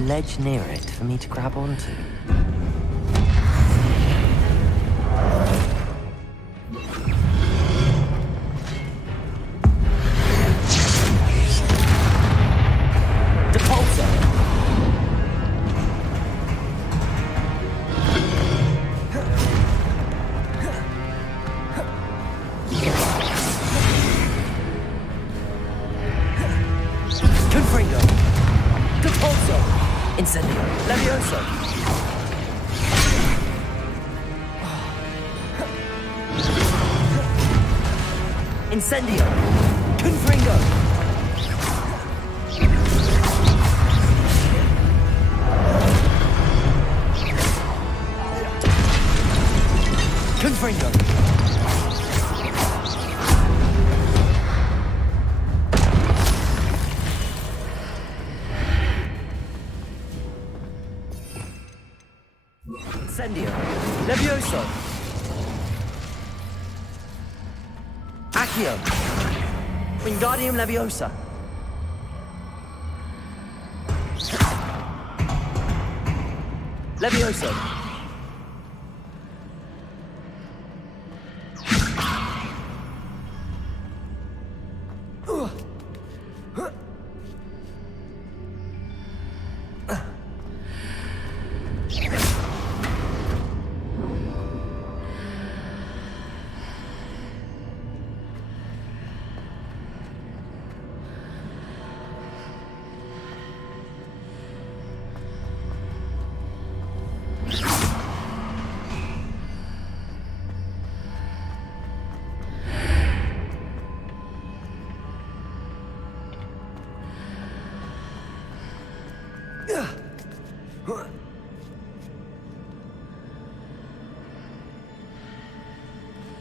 ledge near it for me to grab onto? Incendio! Confringo! Confringo! Incendio! Levioso! Accio! Wingardium Leviosa! Levioso!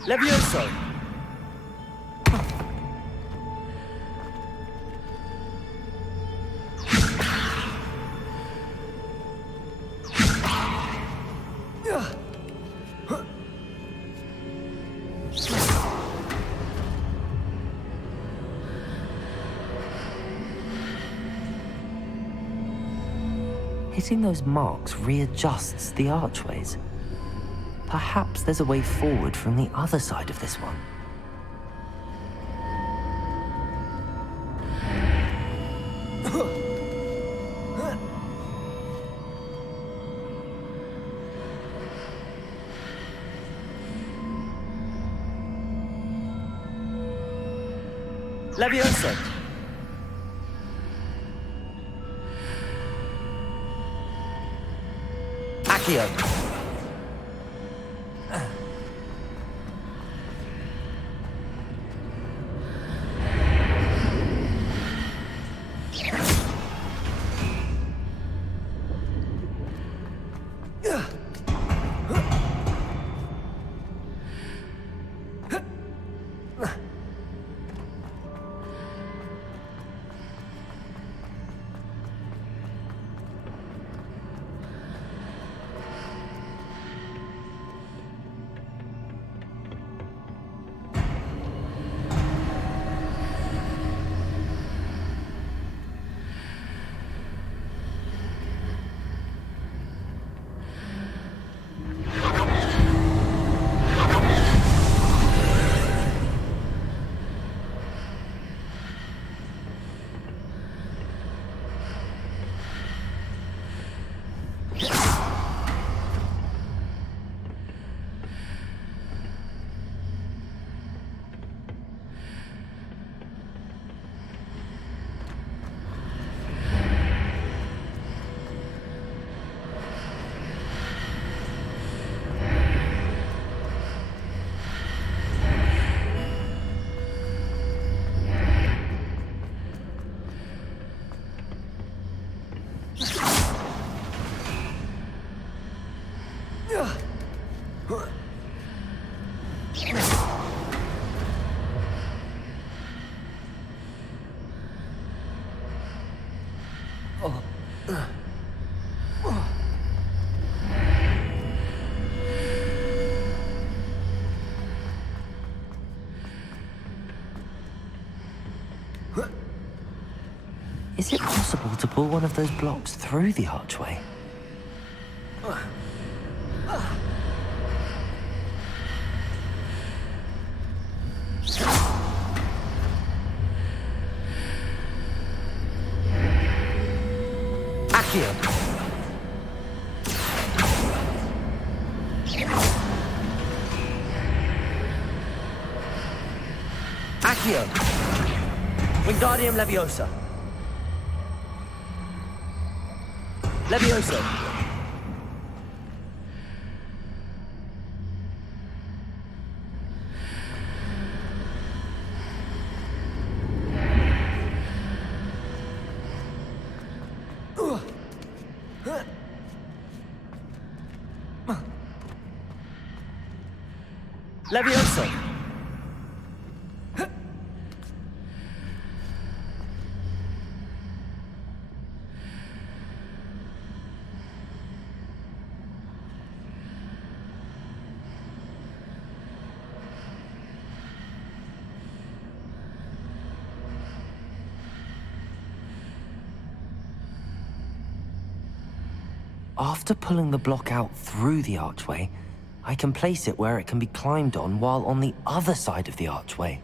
Levioso! Hitting those marks readjusts the archways. Perhaps there's a way forward from the other side of this one. Levioso! Accio! possible to pull one of those blocks through the archway? Accio! Accio! Wingardium Leviosa! Levioso! Levioso! After pulling the block out through the archway, I can place it where it can be climbed on while on the other side of the archway.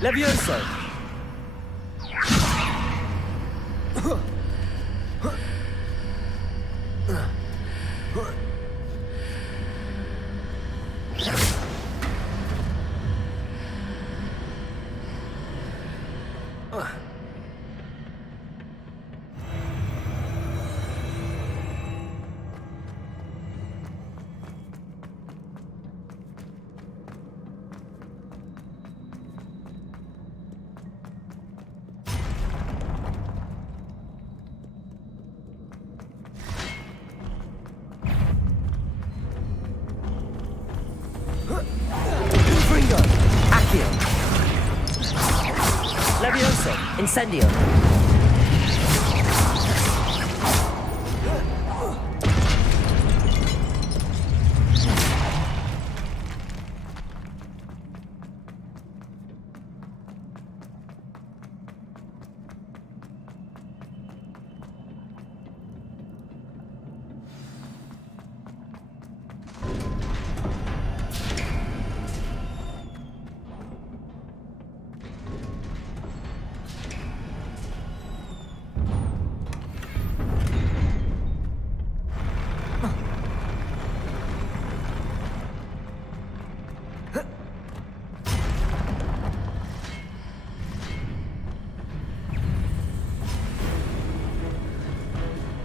Levioso! Incendio.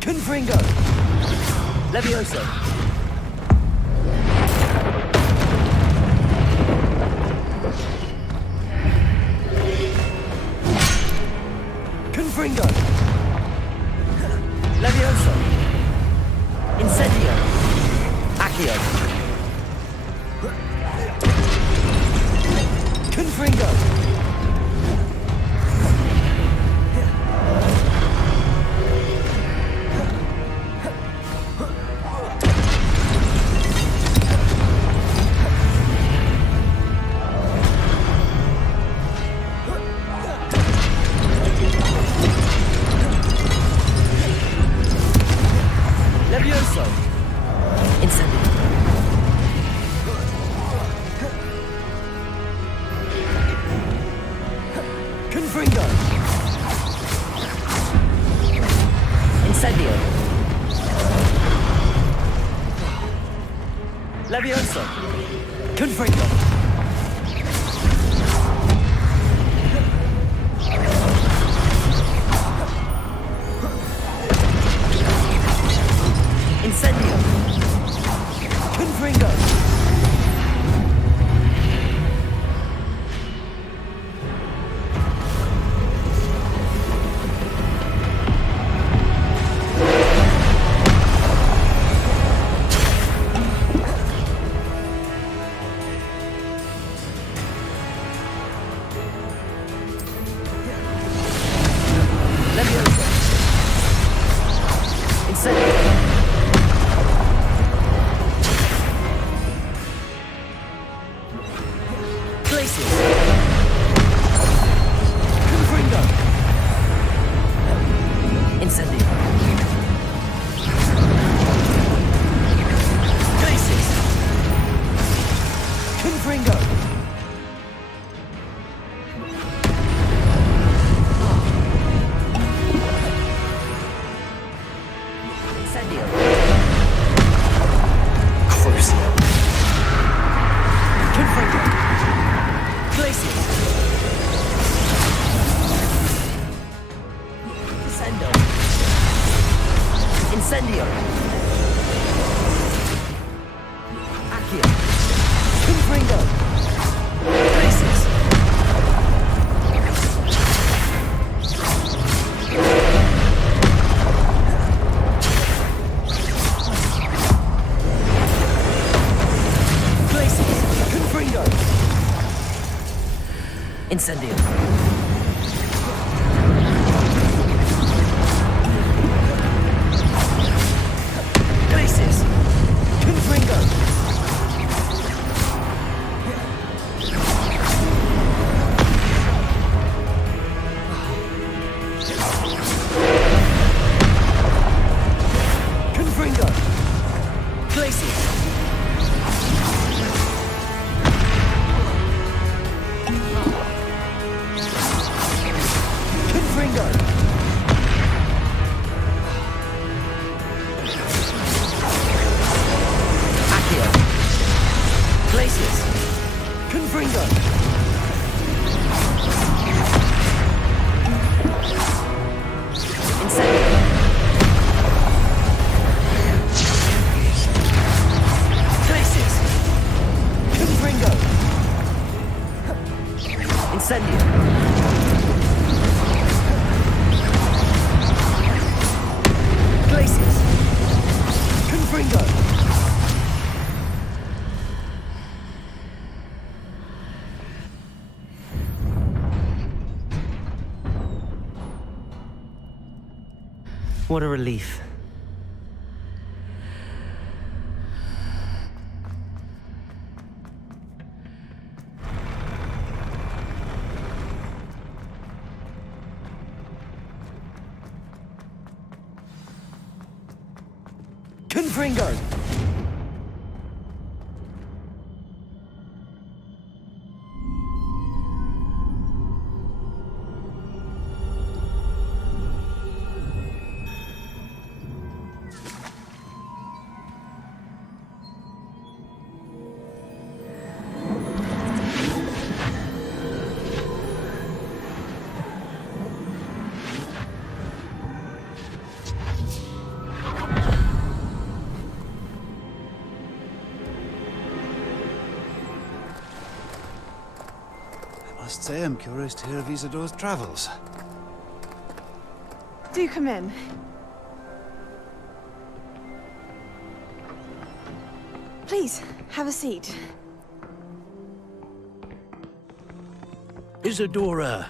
Confringo! Levioso! Confringo! Levioso! Incendio! Accio! Confringo! Levioso! Confringo! Incendio! Confringo! Incendio! Accio! Confringo! Places! Places! Confringo! Incendio! What a relief. Confringo! I must say I'm curious to hear of Isadore's travels. Do come in. Please, have a seat. Isadora,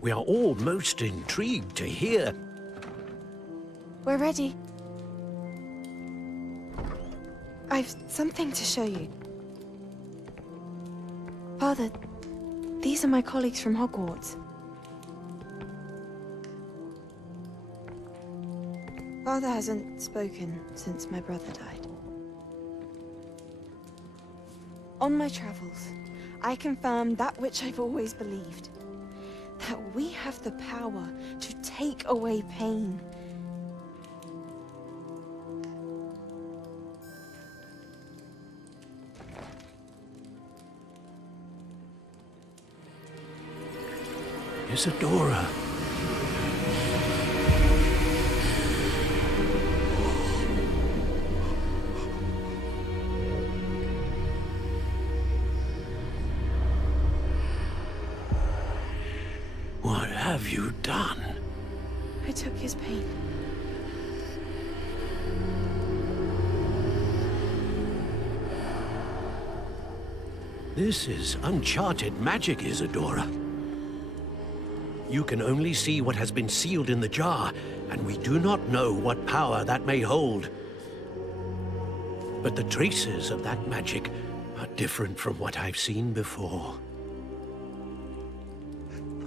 we are all most intrigued to hear. We're ready. I've something to show you. Father, these are my colleagues from Hogwarts. Father hasn't spoken since my brother died. On my travels, I confirmed that which I've always believed. That we have the power to take away pain. Isadora. What have you done? I took his pain. This is uncharted magic, Isadora. You can only see what has been sealed in the jar, and we do not know what power that may hold. But the traces of that magic are different from what I've seen before.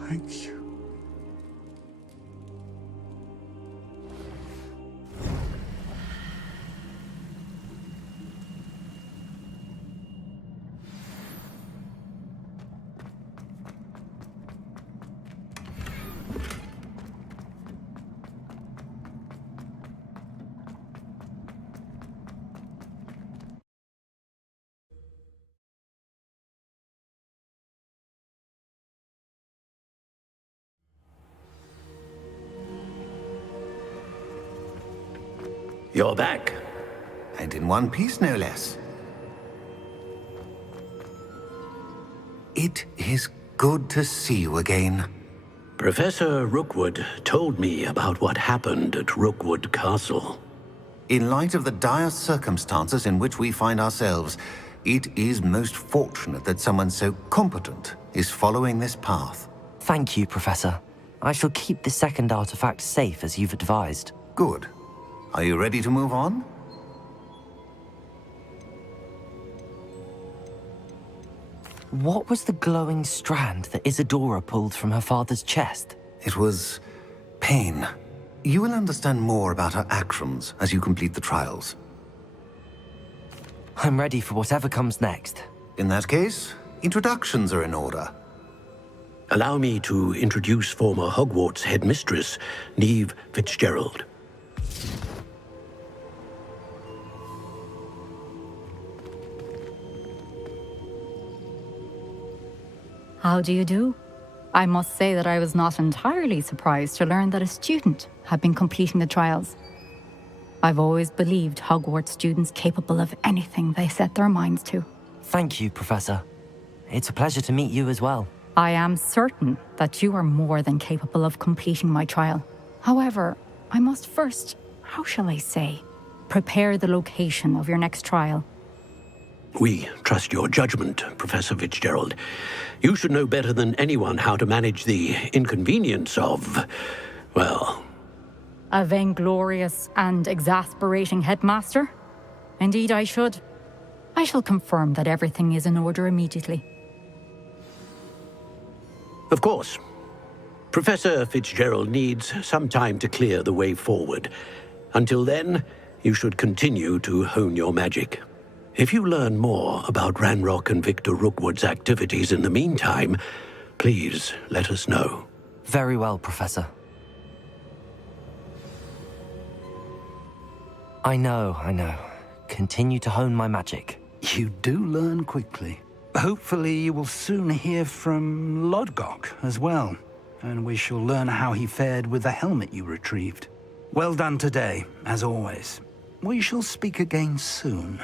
Thank you. You're back. And in one piece, no less. It is good to see you again. Professor Rookwood told me about what happened at Rookwood Castle. In light of the dire circumstances in which we find ourselves, it is most fortunate that someone so competent is following this path. Thank you, Professor. I shall keep the second artifact safe as you've advised. Good. Are you ready to move on? What was the glowing strand that Isadora pulled from her father's chest? It was pain. You will understand more about her actions as you complete the trials. I'm ready for whatever comes next. In that case, introductions are in order. Allow me to introduce former Hogwarts headmistress, Neve Fitzgerald. How do you do? I must say that I was not entirely surprised to learn that a student had been completing the trials. I've always believed Hogwarts students capable of anything they set their minds to. Thank you, Professor. It's a pleasure to meet you as well. I am certain that you are more than capable of completing my trial. However, I must first, how shall I say, prepare the location of your next trial. We trust your judgment, Professor Fitzgerald. You should know better than anyone how to manage the inconvenience of, well, A vainglorious and exasperating headmaster? Indeed, I should. I shall confirm that everything is in order immediately. Of course. Professor Fitzgerald needs some time to clear the way forward. Until then, you should continue to hone your magic. If you learn more about Ranrock and Victor Rookwood's activities in the meantime, please let us know. Very well, Professor. I know. Continue to hone my magic. You do learn quickly. Hopefully you will soon hear from Lodgok as well, and we shall learn how he fared with the helmet you retrieved. Well done today, as always. We shall speak again soon.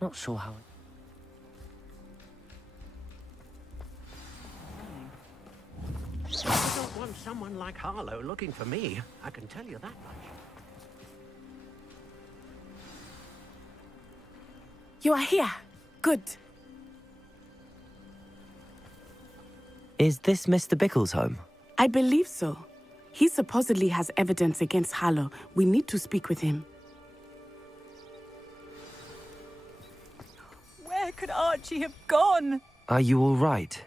Not sure how... I don't want someone like Harlow looking for me. I can tell you that much. You are here. Good. Is this Mr. Bickle's home? I believe so. He supposedly has evidence against Harlow. We need to speak with him. Where could Archie have gone? Are you all right?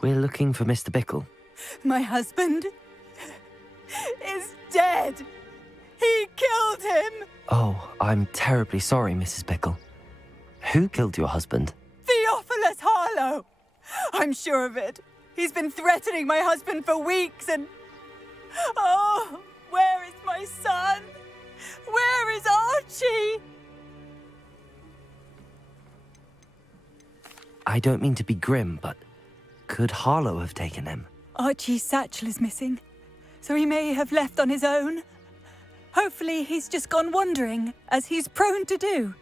We're looking for Mr. Bickle. My husband is dead. He killed him. Oh, I'm terribly sorry, Mrs. Bickle. Who killed your husband? Theophilus Harlow. I'm sure of it. He's been threatening my husband for weeks and... Oh, where is my son? Where is Archie? I don't mean to be grim, but could Harlow have taken him? Archie's satchel is missing, so he may have left on his own. Hopefully he's just gone wandering, as he's prone to do.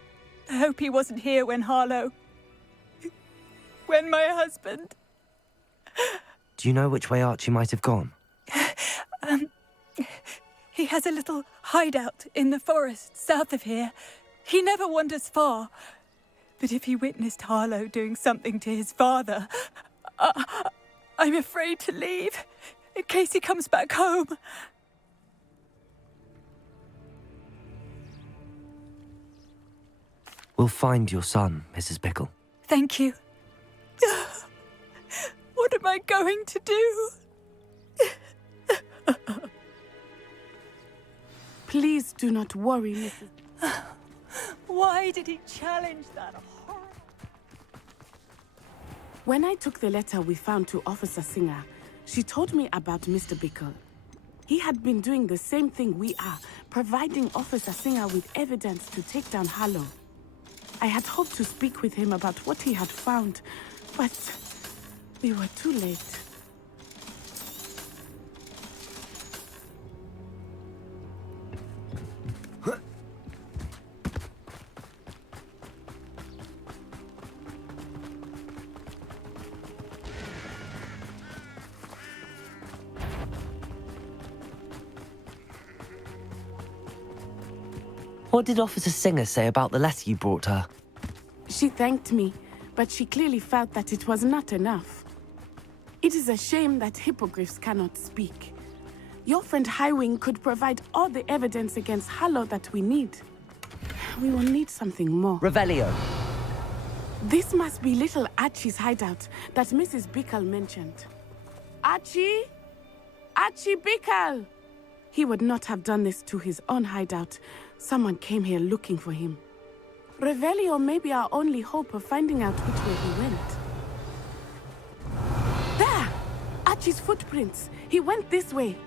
I hope he wasn't here when Harlow... when my husband... Do you know which way Archie might have gone? He has a little hideout in the forest south of here. He never wanders far. But if he witnessed Harlow doing something to his father, I'm afraid to leave, in case he comes back home. We'll find your son, Mrs. Bickle. Thank you. What am I going to do? Please do not worry, Mrs. Why did he challenge that horror? When I took the letter we found to Officer Singer, she told me about Mr. Bickle. He had been doing the same thing we are, providing Officer Singer with evidence to take down Harlow. I had hoped to speak with him about what he had found, but we were too late. What did Officer Singer say about the letter you brought her? She thanked me, but she clearly felt that it was not enough. It is a shame that hippogriffs cannot speak. Your friend Highwing could provide all the evidence against Harlow that we need. We will need something more. Revelio. This must be little Archie's hideout that Mrs. Bickle mentioned. Archie? Archie Bickle! He would not have done this to his own hideout. Someone came here looking for him. Revelio may be our only hope of finding out which way he went. There! Archie's footprints. He went this way.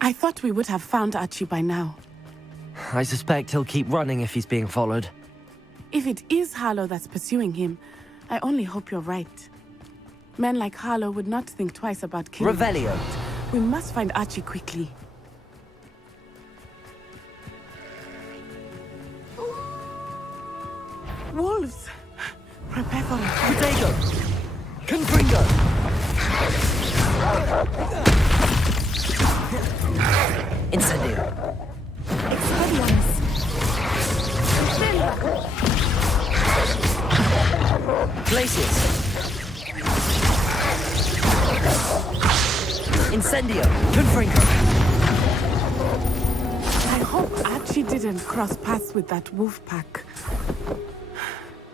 I thought we would have found Archie by now. I suspect he'll keep running if he's being followed. If it is Harlow that's pursuing him, I only hope you're right. Men like Harlow would not think twice about killing Revelio. him. We must find Archie quickly. Wolves! Prepare for it. Potato! Confringo! Incendio! Expelliarmus! Glacius! Incendio! Confringo! I hope Archie didn't cross paths with that wolf pack.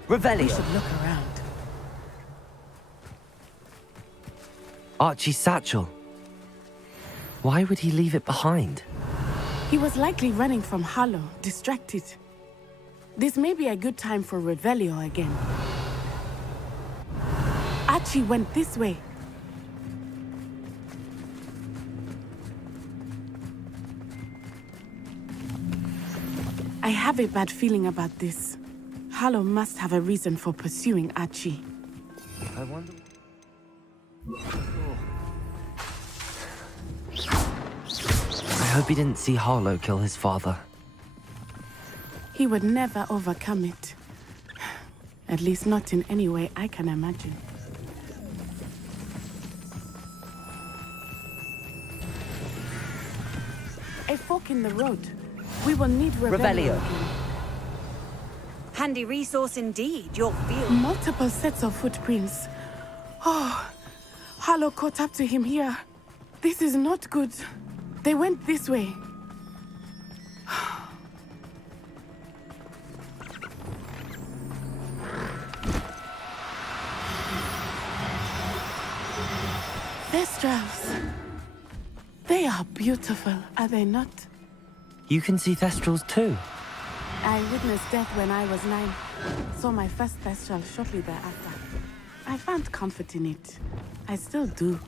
Revelio! We should look around. Archie's satchel. Why would he leave it behind? He was likely running from Harlow, distracted. This may be a good time for Revelio again. Archie went this way. I have a bad feeling about this. Harlow must have a reason for pursuing Archie. I wonder... I hope he didn't see Harlow kill his father. He would never overcome it. At least not in any way I can imagine. A fork in the road. We will need Revelio again. Handy resource indeed, your field. Multiple sets of footprints. Oh, Harlow caught up to him here. This is not good. They went this way. Thestrals. They are beautiful, are they not? You can see Thestrals too. I witnessed death when I was 9. Saw my first Thestral shortly thereafter. I found comfort in it. I still do.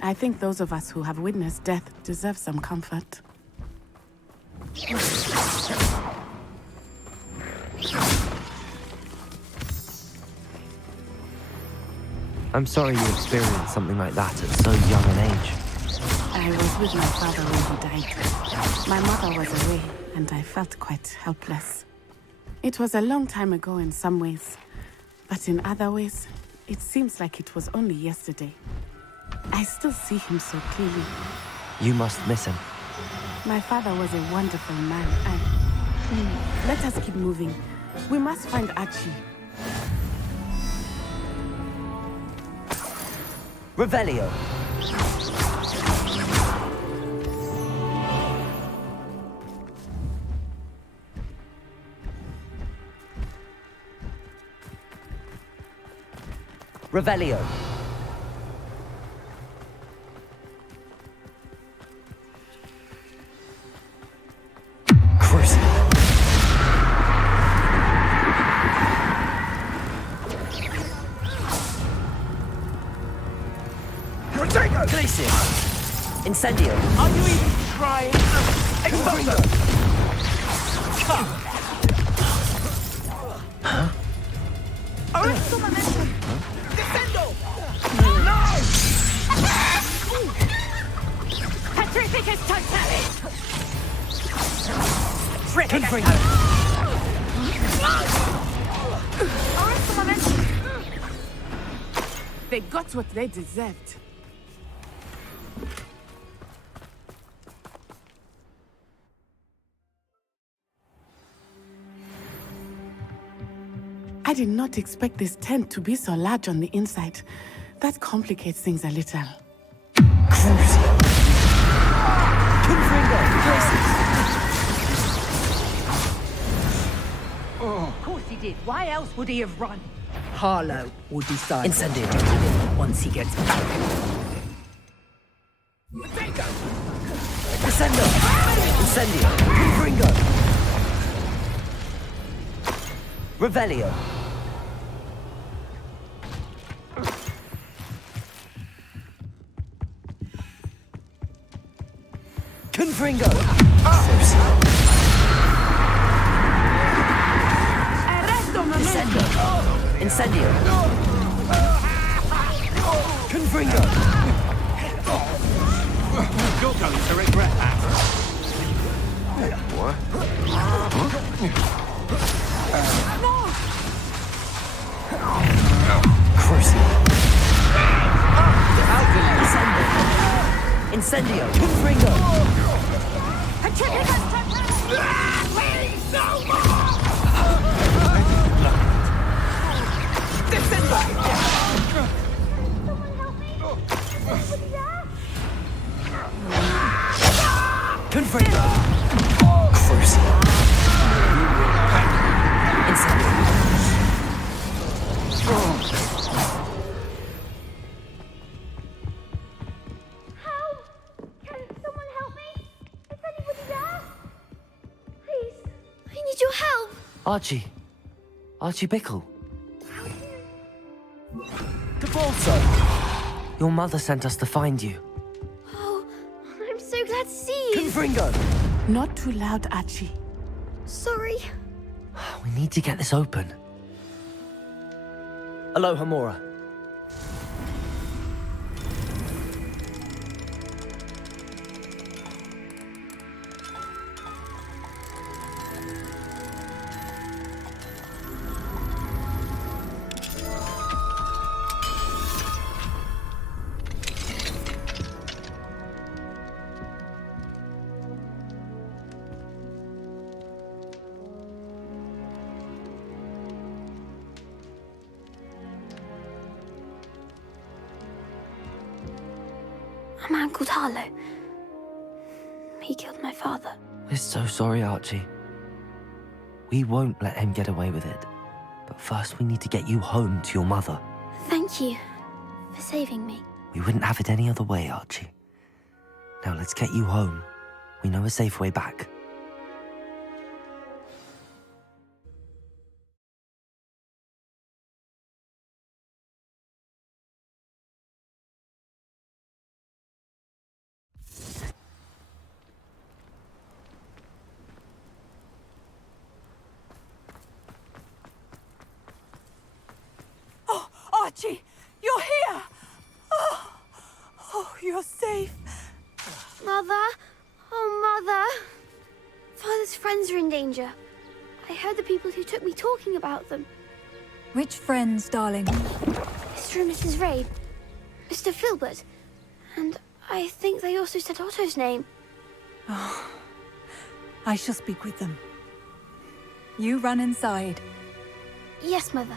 I think those of us who have witnessed death deserve some comfort. I'm sorry you experienced something like that at so young an age. I was with my father when he died. My mother was away, and I felt quite helpless. It was a long time ago in some ways, but in other ways, it seems like it was only yesterday. I still see him so clearly. You must miss him. My father was a wonderful man. Let us keep moving. We must find Archie. Revelio. Revelio. Glacius! Incendio! Are you even trying? Explosion! Huh? Arresto momentum! Descendo! No! Petrificus totalis! Confringo! Arresto momentum! They got what they deserved. I did not expect this tent to be so large on the inside. That complicates things a little. Of course he did. Why else would he have run? Harlow will decide. Incendio. Once he gets back. Descendo. Incendio. Confringo. Revelio. Confringo. Descendo. Incendio. Confringo. You're going to regret that. What? Crucio. Incendio. Confringo. Confringo. Crucio. Incendio. Archie. Archie Bickle. Devolso. Your mother sent us to find you. Oh, I'm so glad to see you. Confringo. Not too loud, Archie. Sorry. We need to get this open. Aloha Mora. A man called Harlow. He killed my father. We're so sorry, Archie. We won't let him get away with it. But first we need to get you home to your mother. Thank you for saving me. We wouldn't have it any other way, Archie. Now let's get you home. We know a safe way back. Archie, you're here! Oh, you're safe. Mother? Oh, Mother. Father's friends are in danger. I heard the people who took me talking about them. Which friends, darling? Mr. and Mrs. Ray, Mr. Filbert, and I think they also said Otto's name. Oh, I shall speak with them. You run inside. Yes, Mother.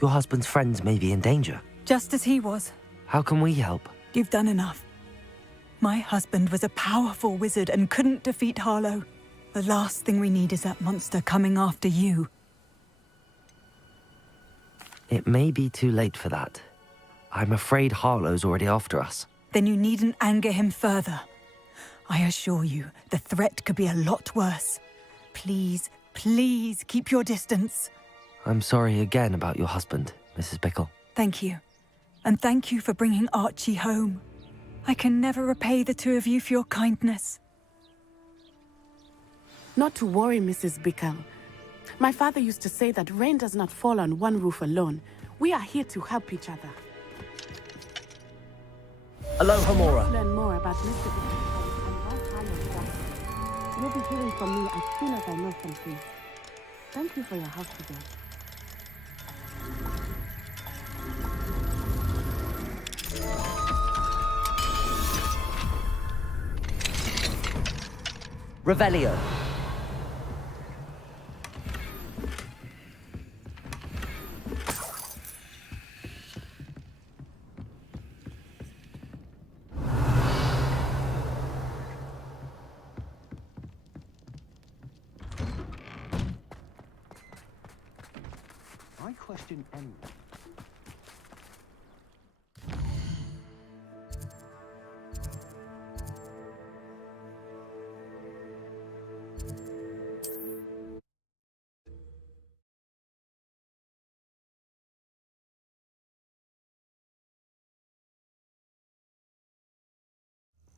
Your husband's friends may be in danger. Just as he was. How can we help? You've done enough. My husband was a powerful wizard and couldn't defeat Harlow. The last thing we need is that monster coming after you. It may be too late for that. I'm afraid Harlow's already after us. Then you needn't anger him further. I assure you, the threat could be a lot worse. Please, please keep your distance. I'm sorry again about your husband, Mrs. Bickle. Thank you. And thank you for bringing Archie home. I can never repay the two of you for your kindness. Not to worry, Mrs. Bickle. My father used to say that rain does not fall on one roof alone. We are here to help each other. Aloha Mora. Learn more about Mr. Bickle and why Harlow died. You'll be hearing from me as soon as I know something. Thank you for your help today. Revelio. I question anyone.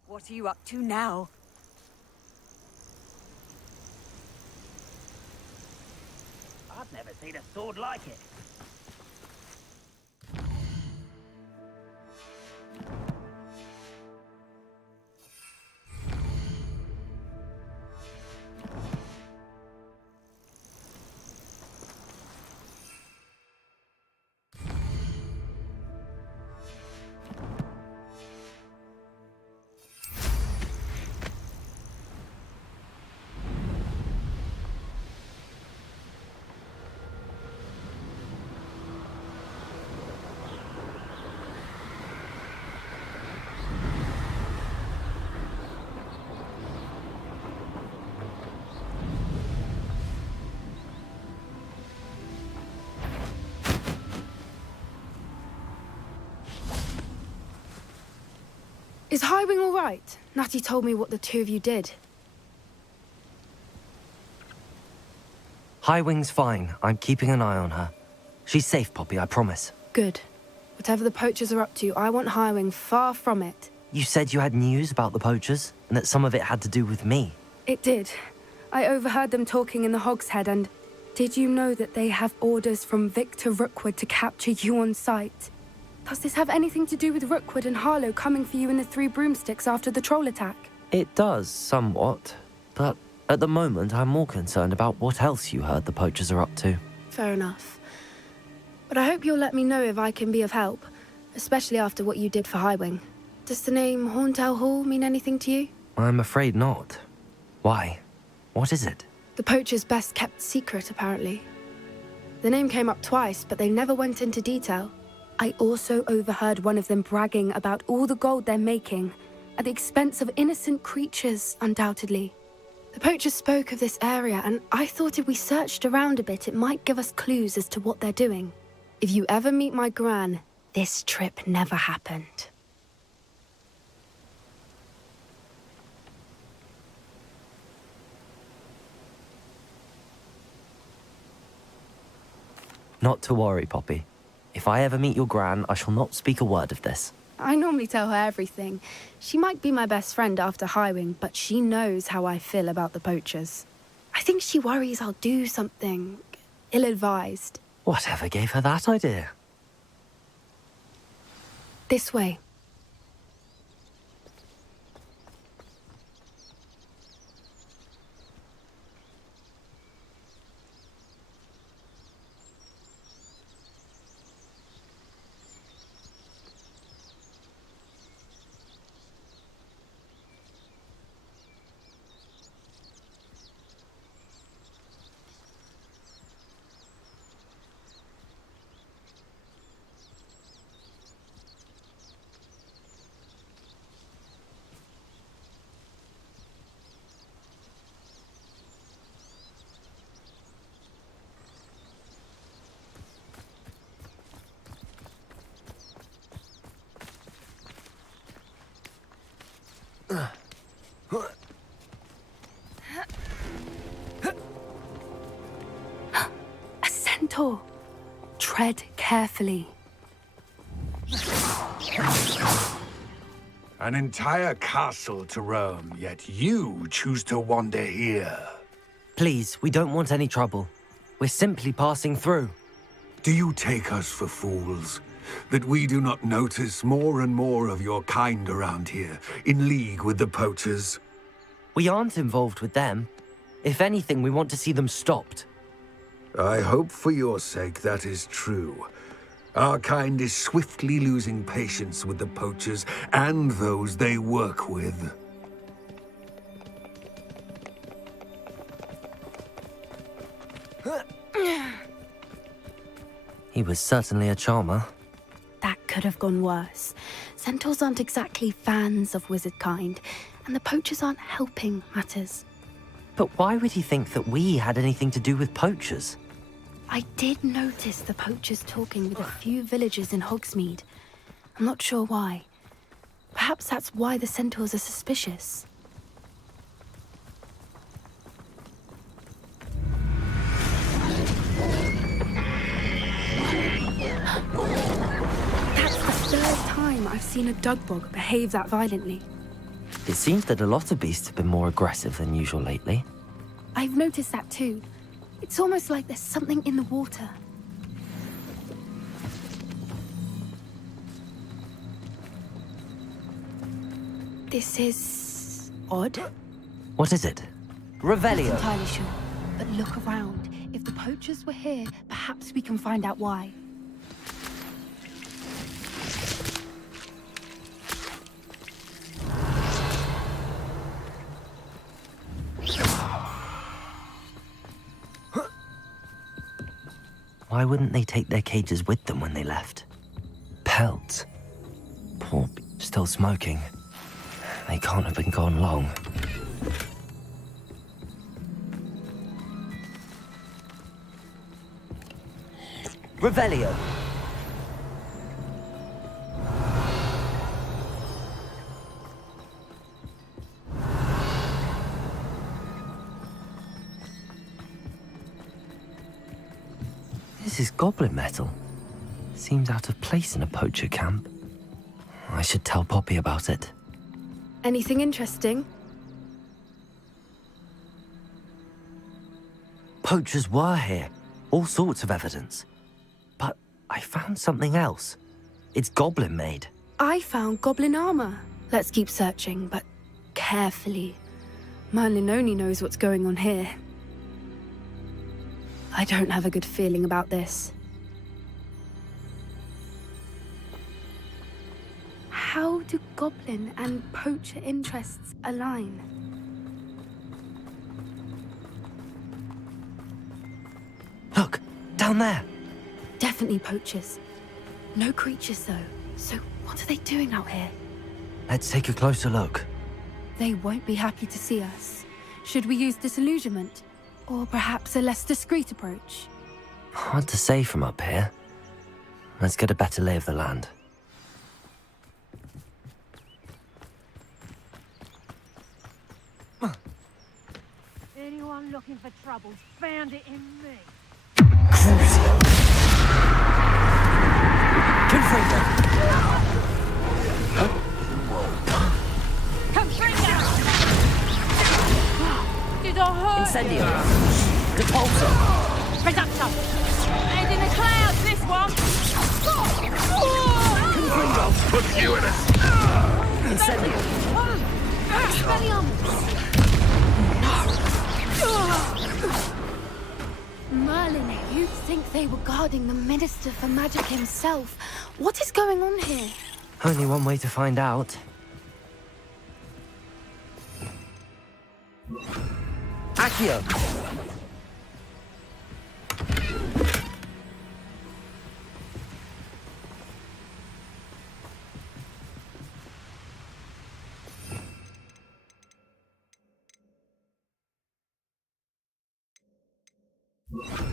What are you up to now? I've never seen a sword like it. Is Highwing all right? Natty told me what the two of you did. Highwing's fine. I'm keeping an eye on her. She's safe, Poppy, I promise. Good. Whatever the poachers are up to, I want Highwing far from it. You said you had news about the poachers, and that some of it had to do with me. It did. I overheard them talking in the Hogshead, and did you know that they have orders from Victor Rookwood to capture you on sight? Does this have anything to do with Rookwood and Harlow coming for you in the Three Broomsticks after the troll attack? It does, somewhat. But at the moment, I'm more concerned about what else you heard the poachers are up to. Fair enough. But I hope you'll let me know if I can be of help, especially after what you did for Highwing. Does the name Horntail Hall mean anything to you? I'm afraid not. Why? What is it? The poachers' best kept secret, apparently. The name came up twice, but they never went into detail. I also overheard one of them bragging about all the gold they're making, at the expense of innocent creatures, undoubtedly. The poachers spoke of this area, and I thought if we searched around a bit, it might give us clues as to what they're doing. If you ever meet my gran, this trip never happened. Not to worry, Poppy. If I ever meet your gran, I shall not speak a word of this. I normally tell her everything. She might be my best friend after Highwing, but she knows how I feel about the poachers. I think she worries I'll do something ill-advised. Whatever gave her that idea? This way. A centaur. Tread carefully. An entire castle to roam, yet you choose to wander here. Please, we don't want any trouble. We're simply passing through. Do you take us for fools? That we do not notice more and more of your kind around here, in league with the poachers? We aren't involved with them. If anything, we want to see them stopped. I hope for your sake that is true. Our kind is swiftly losing patience with the poachers and those they work with. was certainly a charmer. That could have gone worse. Centaurs aren't exactly fans of wizard kind, and the poachers aren't helping matters. But why would he think that we had anything to do with poachers? I did notice the poachers talking with a few villagers in Hogsmeade. I'm not sure why. Perhaps that's why the centaurs are suspicious. That's the third time I've seen a dugbog behave that violently. It seems that a lot of beasts have been more aggressive than usual lately. I've noticed that too. It's almost like there's something in the water. This is odd. What is it? Revelio. Not entirely sure, but look around. If the poachers were here, perhaps we can find out why. Why wouldn't they take their cages with them when they left? Pelts. Poor still smoking. They can't have been gone long. Revelio. This is goblin metal. Seems out of place in a poacher camp. I should tell Poppy about it. Anything interesting? Poachers were here. All sorts of evidence. But I found something else. It's goblin made. I found goblin armor. Let's keep searching, but carefully. Merlin only knows what's going on here. I don't have a good feeling about this. How do goblin and poacher interests align? Look, down there. Definitely poachers. No creatures, though. So what are they doing out here? Let's take a closer look. They won't be happy to see us. Should we use disillusionment? Or perhaps a less discreet approach? Hard to say from up here. Let's get a better lay of the land. Anyone looking for trouble found it in me. Confringo! Confringo! Did I hurt Incendio! you? Depulso! Reducto! And in the clouds, this one! I'll put you in a... Incendio! Merlin, you'd think they were guarding the Minister for Magic himself. What is going on here? Only one way to find out. Accio!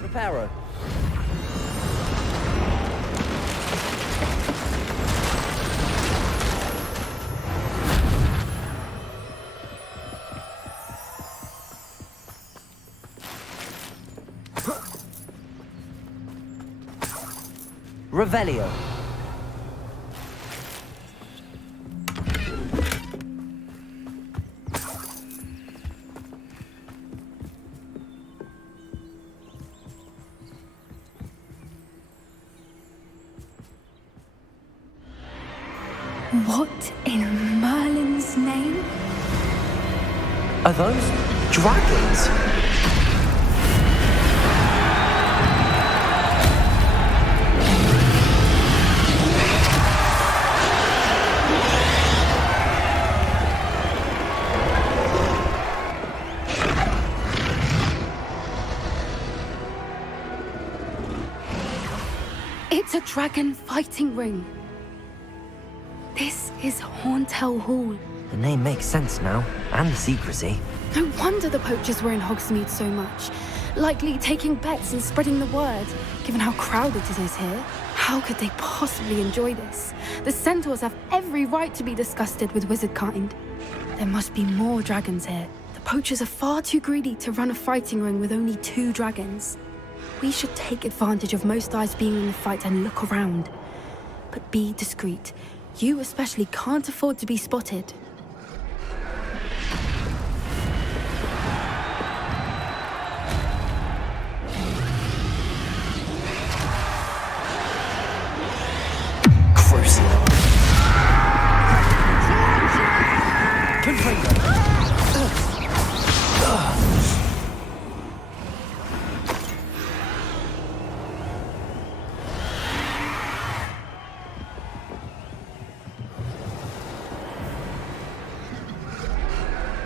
Reparo. Revelio. What in Merlin's name? Are those dragons? dragon fighting ring. This is Horntail Hall. The name makes sense now, and the secrecy. No wonder the poachers were in Hogsmeade so much. Likely taking bets and spreading the word, given how crowded it is here. How could they possibly enjoy this? The centaurs have every right to be disgusted with wizard kind. There must be more dragons here. The poachers are far too greedy to run a fighting ring with only 2 dragons. We should take advantage of most eyes being in the fight and look around. But be discreet. You especially can't afford to be spotted.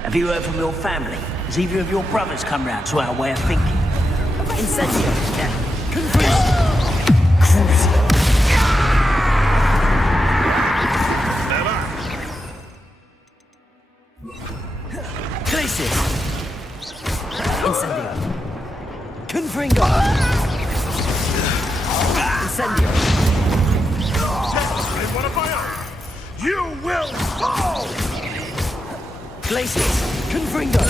Have you heard from your family? Has either of your brothers come round to our way of thinking? Incendio! Glacius! Incendio! Confringo! Incendio! Testify one of my own! You will fall! Glacius! Confringo!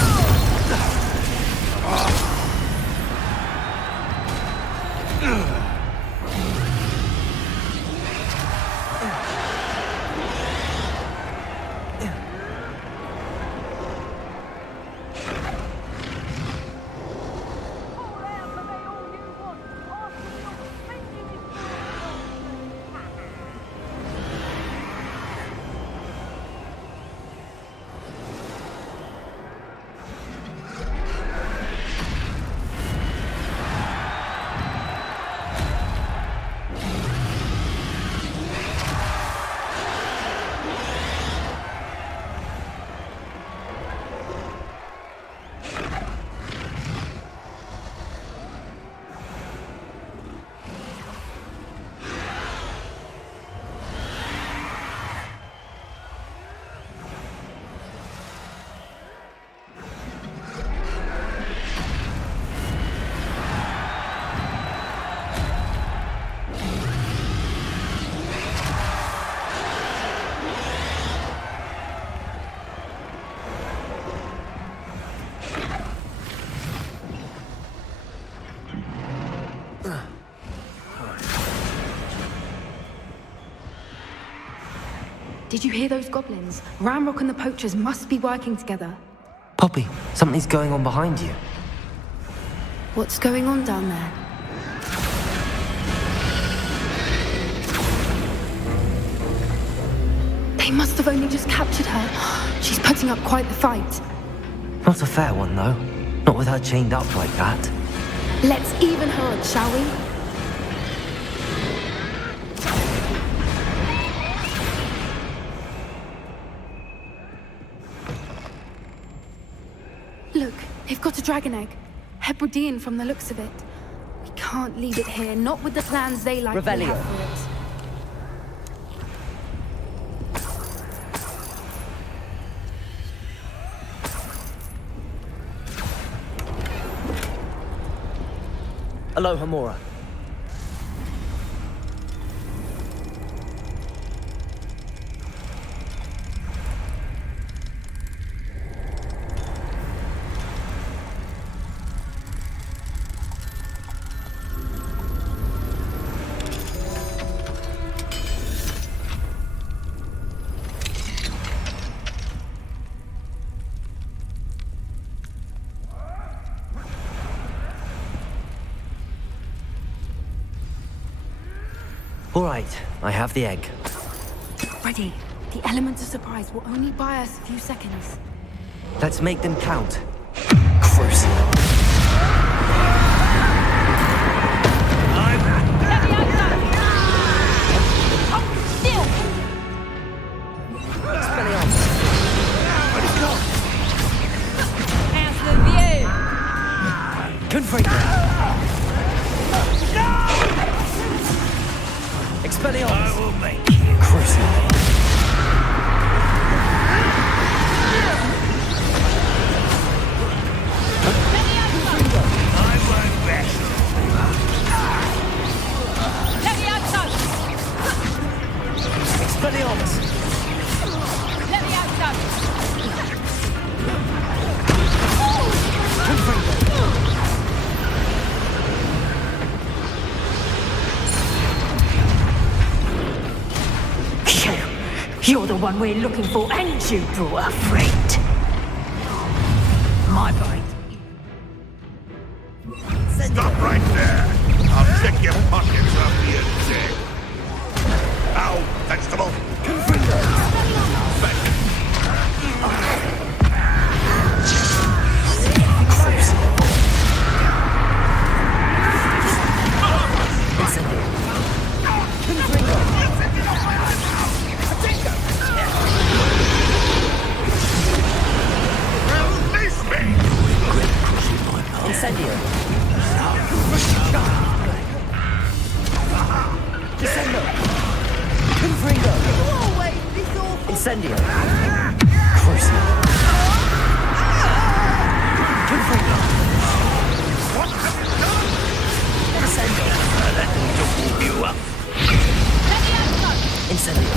Did you hear those goblins? Ramrock and the poachers must be working together. Poppy, something's going on behind you. What's going on down there? They must have only just captured her. She's putting up quite the fight. Not a fair one, though. Not with her chained up like that. Let's even her odds, shall we? Look, they've got a dragon egg. Hebridean from the looks of it. We can't leave it here, not with the plans they like to have for it. Aloha, Mora. All right, I have the egg. Ready. The element of surprise will only buy us a few seconds. Let's make them count. will make you. Crucible. I won't wrestle. Expelliarmus. You're the one we're looking for, and you brought a friend. My point. Stop right there! I'll check your pockets after you're dead. Ow, vegetable! Incendio. Descendo. Confringo. Incendio. Crucible. Confringo. Descendo. That will warm you up. Incendio.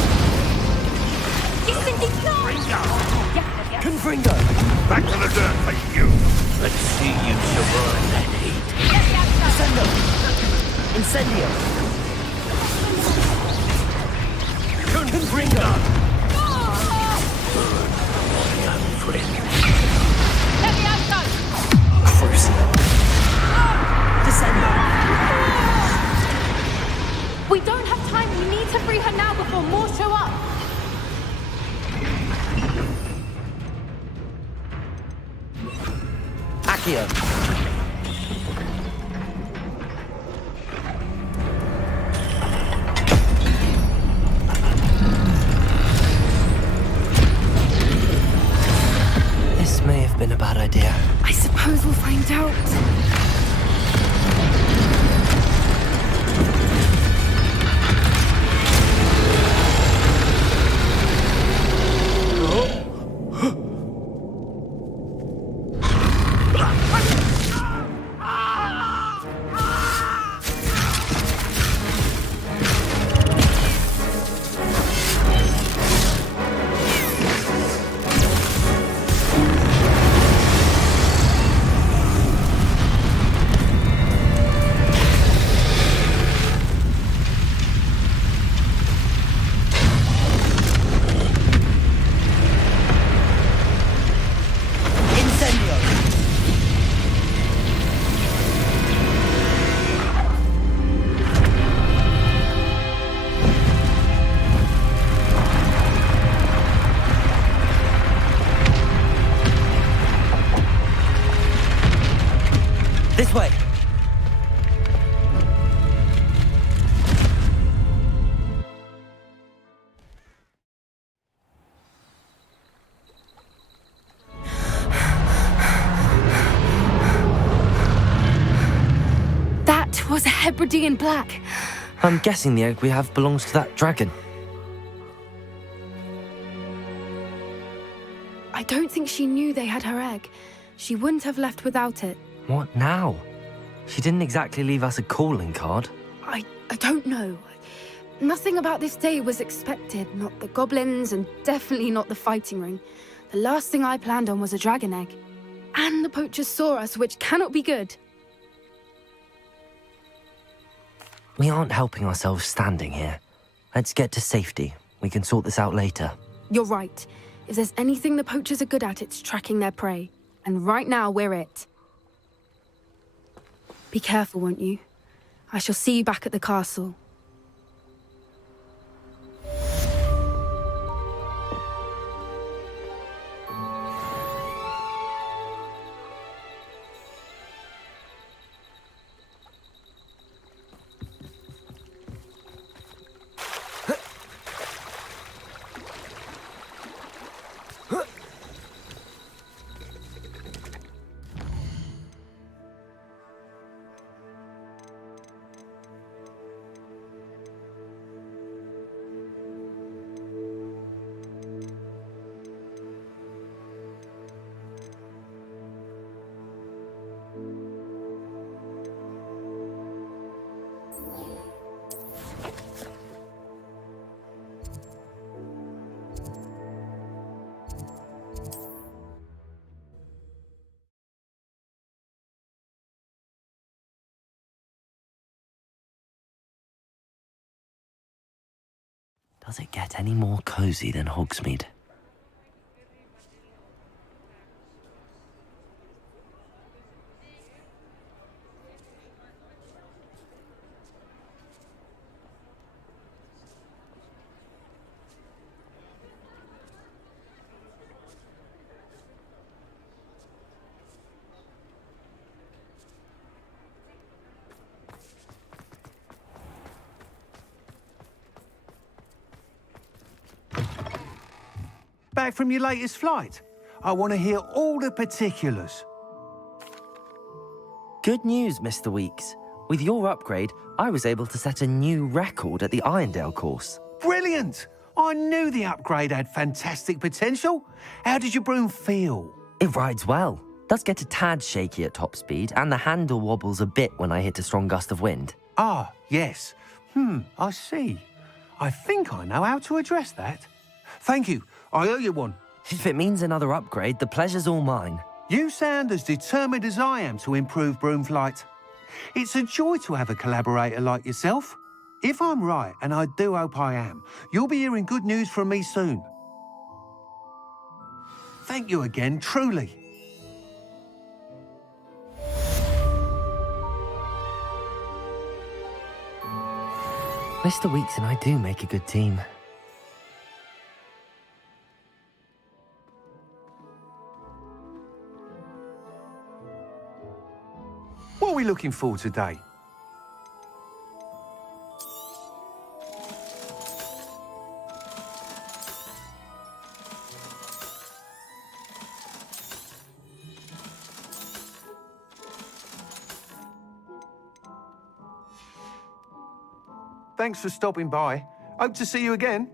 Confringo. Back to the dirt, thank you! Let's see you survive that heat. Descendo. Incendio. Confringo. Young friend. Crucible. Descendo. We don't have time. We need to free her now before more show up. Accio. This may have been a bad idea. I suppose we'll find out. This way. That was a Hebridean black. I'm guessing the egg we have belongs to that dragon. I don't think she knew they had her egg. She wouldn't have left without it. What now? She didn't exactly leave us a calling card. I don't know. Nothing about this day was expected. Not the goblins, and definitely not the fighting ring. The last thing I planned on was a dragon egg. And the poachers saw us, which cannot be good. We aren't helping ourselves standing here. Let's get to safety. We can sort this out later. You're right. If there's anything the poachers are good at, it's tracking their prey. And right now, we're it. Be careful, won't you? I shall see you back at the castle. Does it get any more cozy than Hogsmeade? Back from your latest flight? I want to hear all the particulars. Good news, Mr. Weeks. With your upgrade, I was able to set a new record at the Irondale course. Brilliant! I knew the upgrade had fantastic potential. How did your broom feel? It rides well. Does get a tad shaky at top speed, and the handle wobbles a bit when I hit a strong gust of wind. Ah, yes. I see. I think I know how to address that. Thank you. I owe you one. If it means another upgrade, the pleasure's all mine. You sound as determined as I am to improve broom flight. It's a joy to have a collaborator like yourself. If I'm right, and I do hope I am, you'll be hearing good news from me soon. Thank you again, truly. Mr. Weeks and I do make a good team. What are we looking for today? Thanks for stopping by. Hope to see you again.